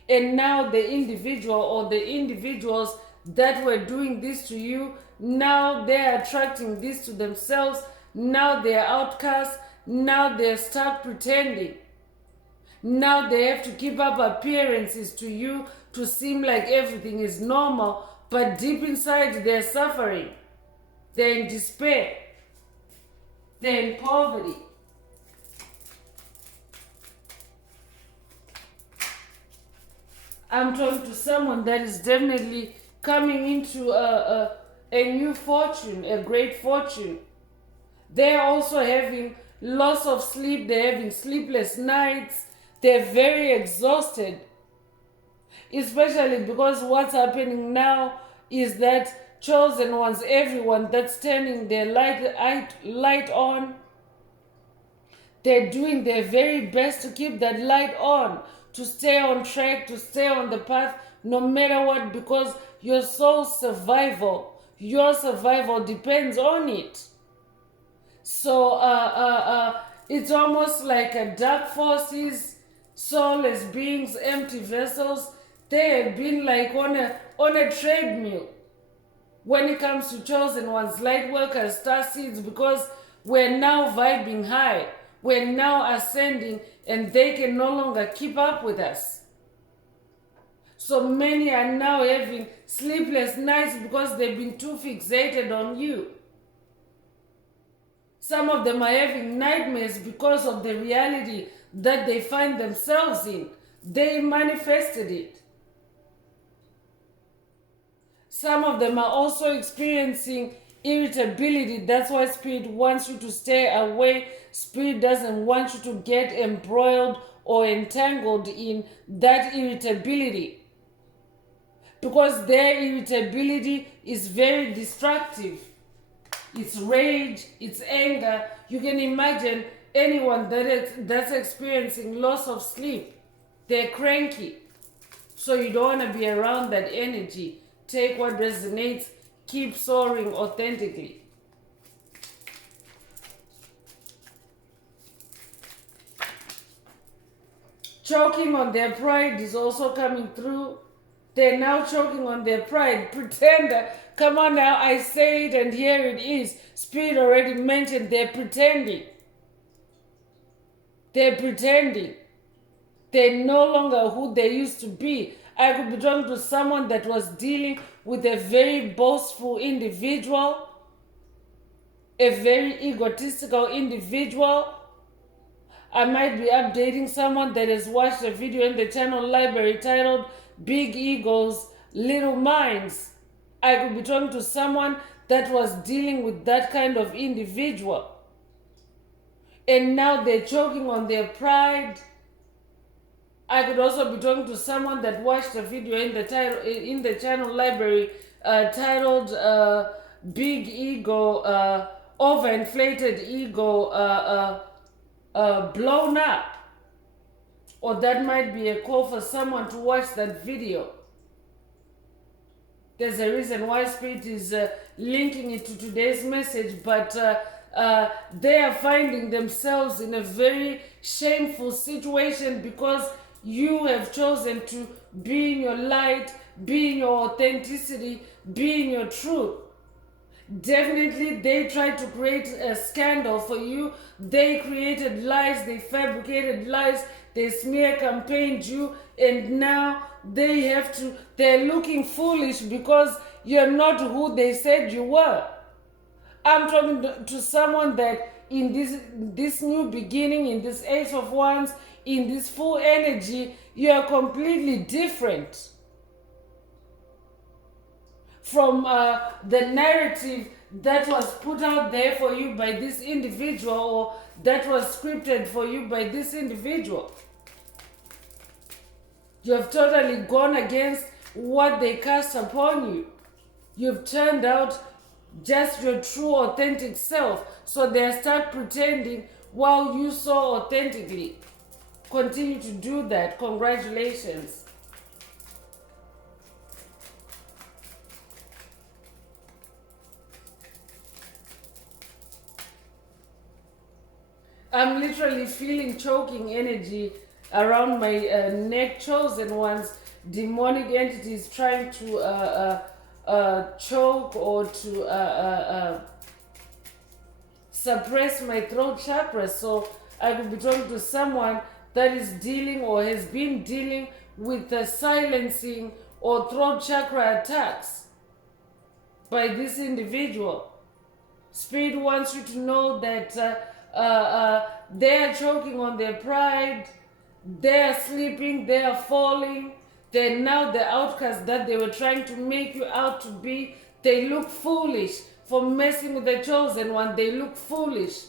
And now the individual or the individuals that were doing this to you, now they're attracting this to themselves. Now they're outcasts. Now they're stuck pretending. Now they have to keep up appearances to you to seem like everything is normal, but deep inside they're suffering. They're in despair. They're in poverty. I'm talking to someone that is definitely coming into a new fortune, a great fortune. They're also having loss of sleep. They're having sleepless nights. They're very exhausted. Especially because what's happening now is that chosen ones, everyone that's turning their light on, they're doing their very best to keep that light on, to stay on track, to stay on the path, no matter what, because your soul's survival, your survival depends on it. So it's almost like a dark forces, soulless beings, empty vessels. They have been like on a treadmill when it comes to chosen ones, light workers, star seeds, because we're now vibing high. We're now ascending, and they can no longer keep up with us. So many are now having sleepless nights because they've been too fixated on you. Some of them are having nightmares because of the reality that they find themselves in. They manifested it. Some of them are also experiencing irritability. That's why Spirit wants you to stay away. Spirit doesn't want you to get embroiled or entangled in that irritability, because their irritability is very destructive. It's rage, it's anger. You can imagine anyone that's experiencing loss of sleep. They're cranky. So you don't want to be around that energy. Take what resonates. Keep soaring authentically. Choking on their pride is also coming through. They're now choking on their pride. Pretender. Come on now, I say it and here it is. Spirit already mentioned they're pretending. They're pretending. They're no longer who they used to be. I could be talking to someone that was dealing with a very boastful individual, a very egotistical individual. I might be updating someone that has watched a video in the channel library titled Big Egos, Little Minds. I could be talking to someone that was dealing with that kind of individual. And now they're choking on their pride. I could also be talking to someone that watched a video in the channel library titled Big Ego, Overinflated Ego, Blown Up. Or that might be a call for someone to watch that video. There's a reason why Spirit is linking it to today's message, but they are finding themselves in a very shameful situation because you have chosen to be in your light, be in your authenticity, be in your truth. Definitely, they tried to create a scandal for you. They created lies, they fabricated lies, they smear campaigned you, and now they're looking foolish because you're not who they said you were. I'm talking to someone that in this new beginning, in this Ace of Wands, in this full energy, you are completely different from the narrative that was put out there for you by this individual, or that was scripted for you by this individual. You have totally gone against what they cast upon you. You've turned out just your true authentic self. So they start pretending while you so authentically. Continue to do that. Congratulations. I'm literally feeling choking energy around my neck. Chosen ones, demonic entities trying to choke or to suppress my throat chakra. So I could be talking to someone that is dealing or has been dealing with the silencing or throat chakra attacks by this individual. Spirit wants you to know that they are choking on their pride, they are sleeping, they are falling. They're now the outcast that they were trying to make you out to be. They look foolish for messing with the chosen one. They look foolish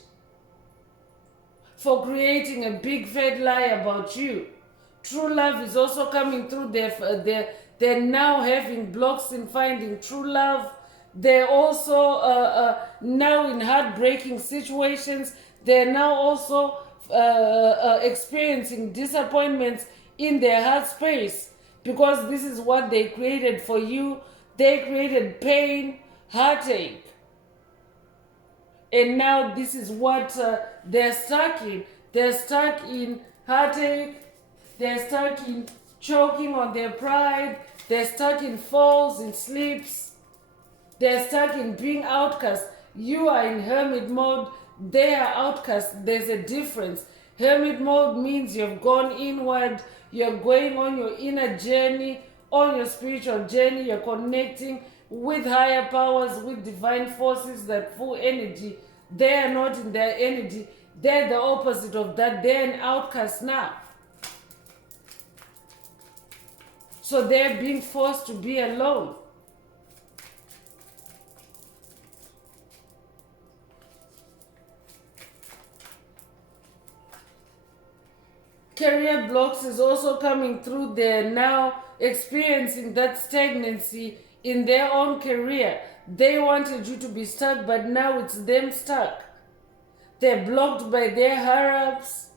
for creating a big fat lie about you. True love is also coming through. They're now having blocks in finding true love. They're also now in heartbreaking situations. They're now also experiencing disappointments in their heart space, because this is what they created for you. They created pain, heartache. And now this is what they're stuck in. They're stuck in heartache. They're stuck in choking on their pride. They're stuck in falls, in sleeps. They're stuck in being outcast. You are in hermit mode. They are outcast. There's a difference. Hermit mode means you've gone inward. You're going on your inner journey, on your spiritual journey. You're connecting with higher powers, with divine forces, that full energy. They are not in their energy. They're the opposite of that. They're an outcast now. So they're being forced to be alone. Career blocks is also coming through. They're now experiencing that stagnancy in their own career. They wanted you to be stuck, but now it's them stuck. They're blocked by their higher-ups.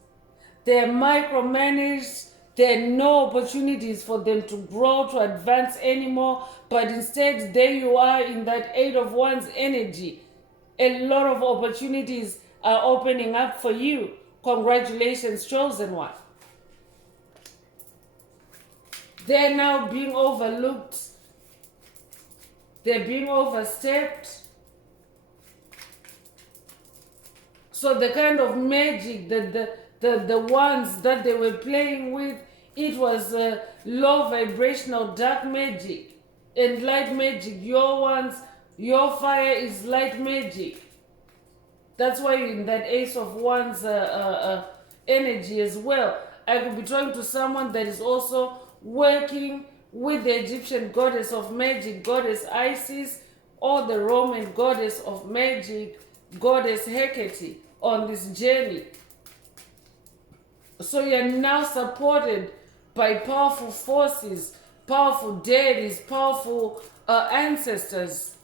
They're micromanaged. There are no opportunities for them to grow, to advance anymore. But instead, there you are in that Eight of Wands energy. A lot of opportunities are opening up for you. Congratulations, chosen one. They're now being overlooked. They're being overstepped. So the kind of magic that the ones that they were playing with, it was low vibrational dark magic and light magic. Your ones, your fire is light magic. That's why you're in that Ace of Wands energy as well. I could be talking to someone that is also working with the Egyptian goddess of magic, goddess Isis, or the Roman goddess of magic, goddess Hecate, on this journey. So you're now supported by powerful forces, powerful deities, powerful ancestors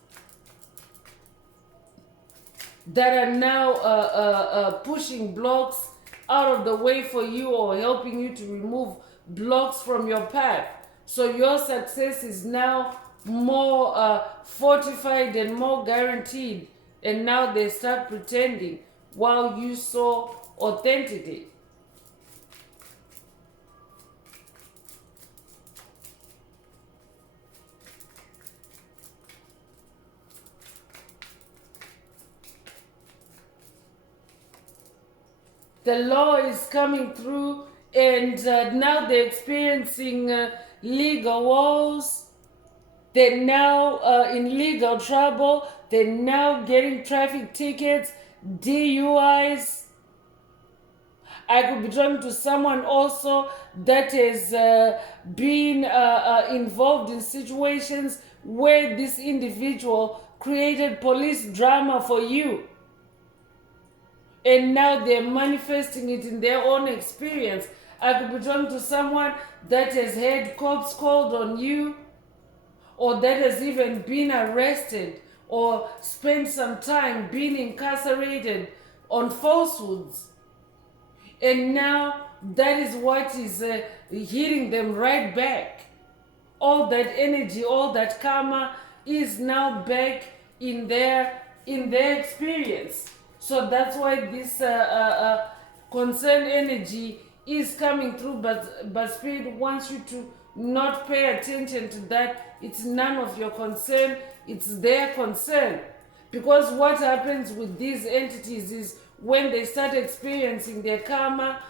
that are now pushing blocks out of the way for you, or helping you to remove blocks from your path. So your success is now more fortified and more guaranteed. And now they start pretending while you saw authentically. The law is coming through, and now they're experiencing legal woes. They're now in legal trouble. They're now getting traffic tickets, DUIs. I could be talking to someone also that has been involved in situations where this individual created police drama for you. And now they're manifesting it in their own experience. I could be talking to someone that has had cops called on you, or that has even been arrested or spent some time being incarcerated on falsehoods. And now that is what is hitting them right back. All that energy, all that karma is now back in their experience. So that's why this concerned energy is coming through, but Spirit wants you to not pay attention to that. It's none of your concern, it's their concern. Because what happens with these entities is when they start experiencing their karma,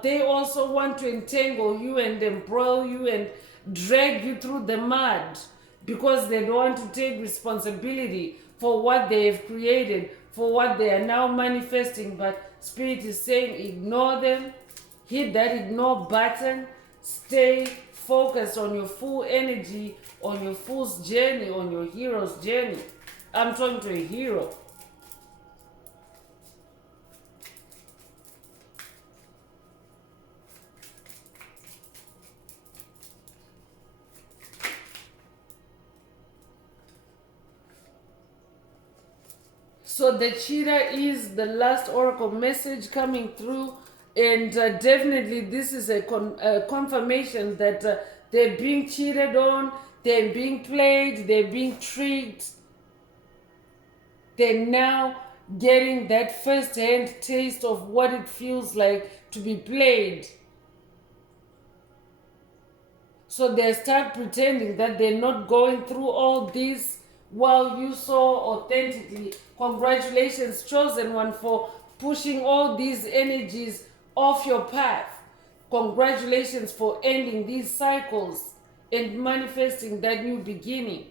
they also want to entangle you and embroil you and drag you through the mud, because they don't want to take responsibility for what they have created, for what they are now manifesting. But Spirit is saying, ignore them, hit that ignore button, stay focused on your full energy, on your fool's journey, on your hero's journey. I'm talking to a hero. So the cheetah is the last oracle message coming through, and definitely this is a confirmation that they're being cheated on, they're being played, they're being tricked. They're now getting that first-hand taste of what it feels like to be played. So they start pretending that they're not going through all this while you so authentically. Congratulations, chosen one, for pushing all these energies off your path. Congratulations for ending these cycles and manifesting that new beginning.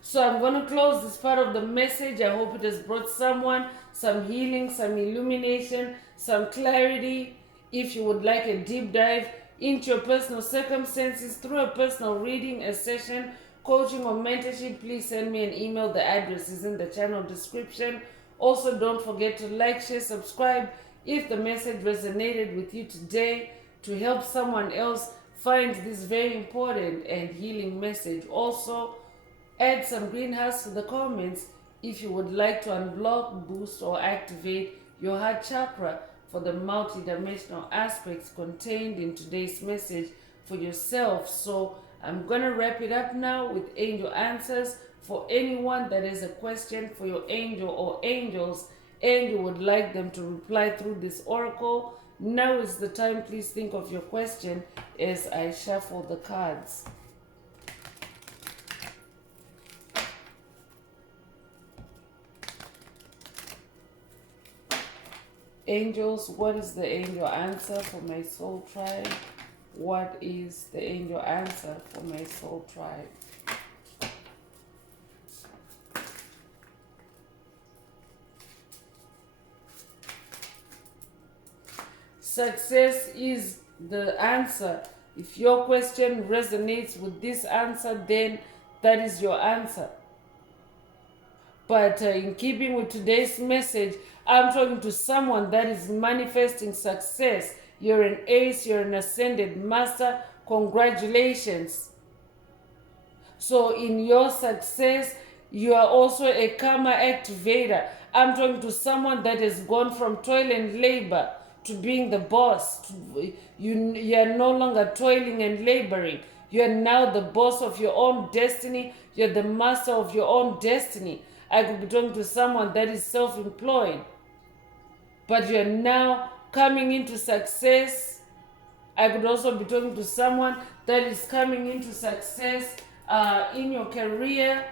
So I'm going to close this part of the message. I hope it has brought someone some healing, some illumination, some clarity. If you would like a deep dive into your personal circumstances through a personal reading, a session, coaching, or mentorship, please send me an email. The address is in the channel description. Also, don't forget to like, share, subscribe if the message resonated with you today, to help someone else find this very important and healing message. Also, add some greenhouse to the comments if you would like to unblock, boost, or activate your heart chakra for the multidimensional aspects contained in today's message for yourself. So I'm going to wrap it up now with angel answers. For anyone that has a question for your angel or angels and you would like them to reply through this oracle, now is the time. Please think of your question as I shuffle the cards. Angels, what is the angel answer for my soul tribe? What is the angel answer for my soul tribe? Success is the answer. If your question resonates with this answer, then that is your answer. But in keeping with today's message, I'm talking to someone that is manifesting success. You're an ace, you're an ascended master. Congratulations. So in your success, you are also a karma activator. I'm talking to someone that has gone from toil and labor to being the boss. You are no longer toiling and laboring. You are now the boss of your own destiny. You're the master of your own destiny. I could be talking to someone that is self-employed, but you're now coming into success. I could also be talking to someone that is coming into success in your career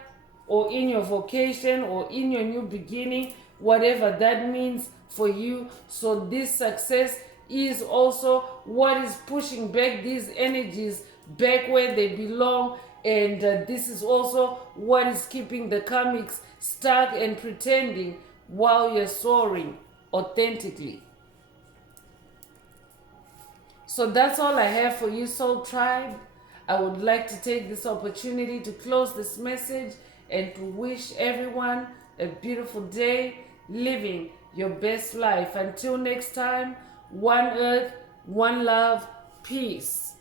or in your vocation or in your new beginning, whatever that means for you. So this success is also what is pushing back these energies back where they belong. And this is also what is keeping the karmics stuck and pretending while you're soaring authentically. So that's all I have for you, Soul Tribe. I would like to take this opportunity to close this message and to wish everyone a beautiful day, living your best life. Until next time, one earth, one love, peace.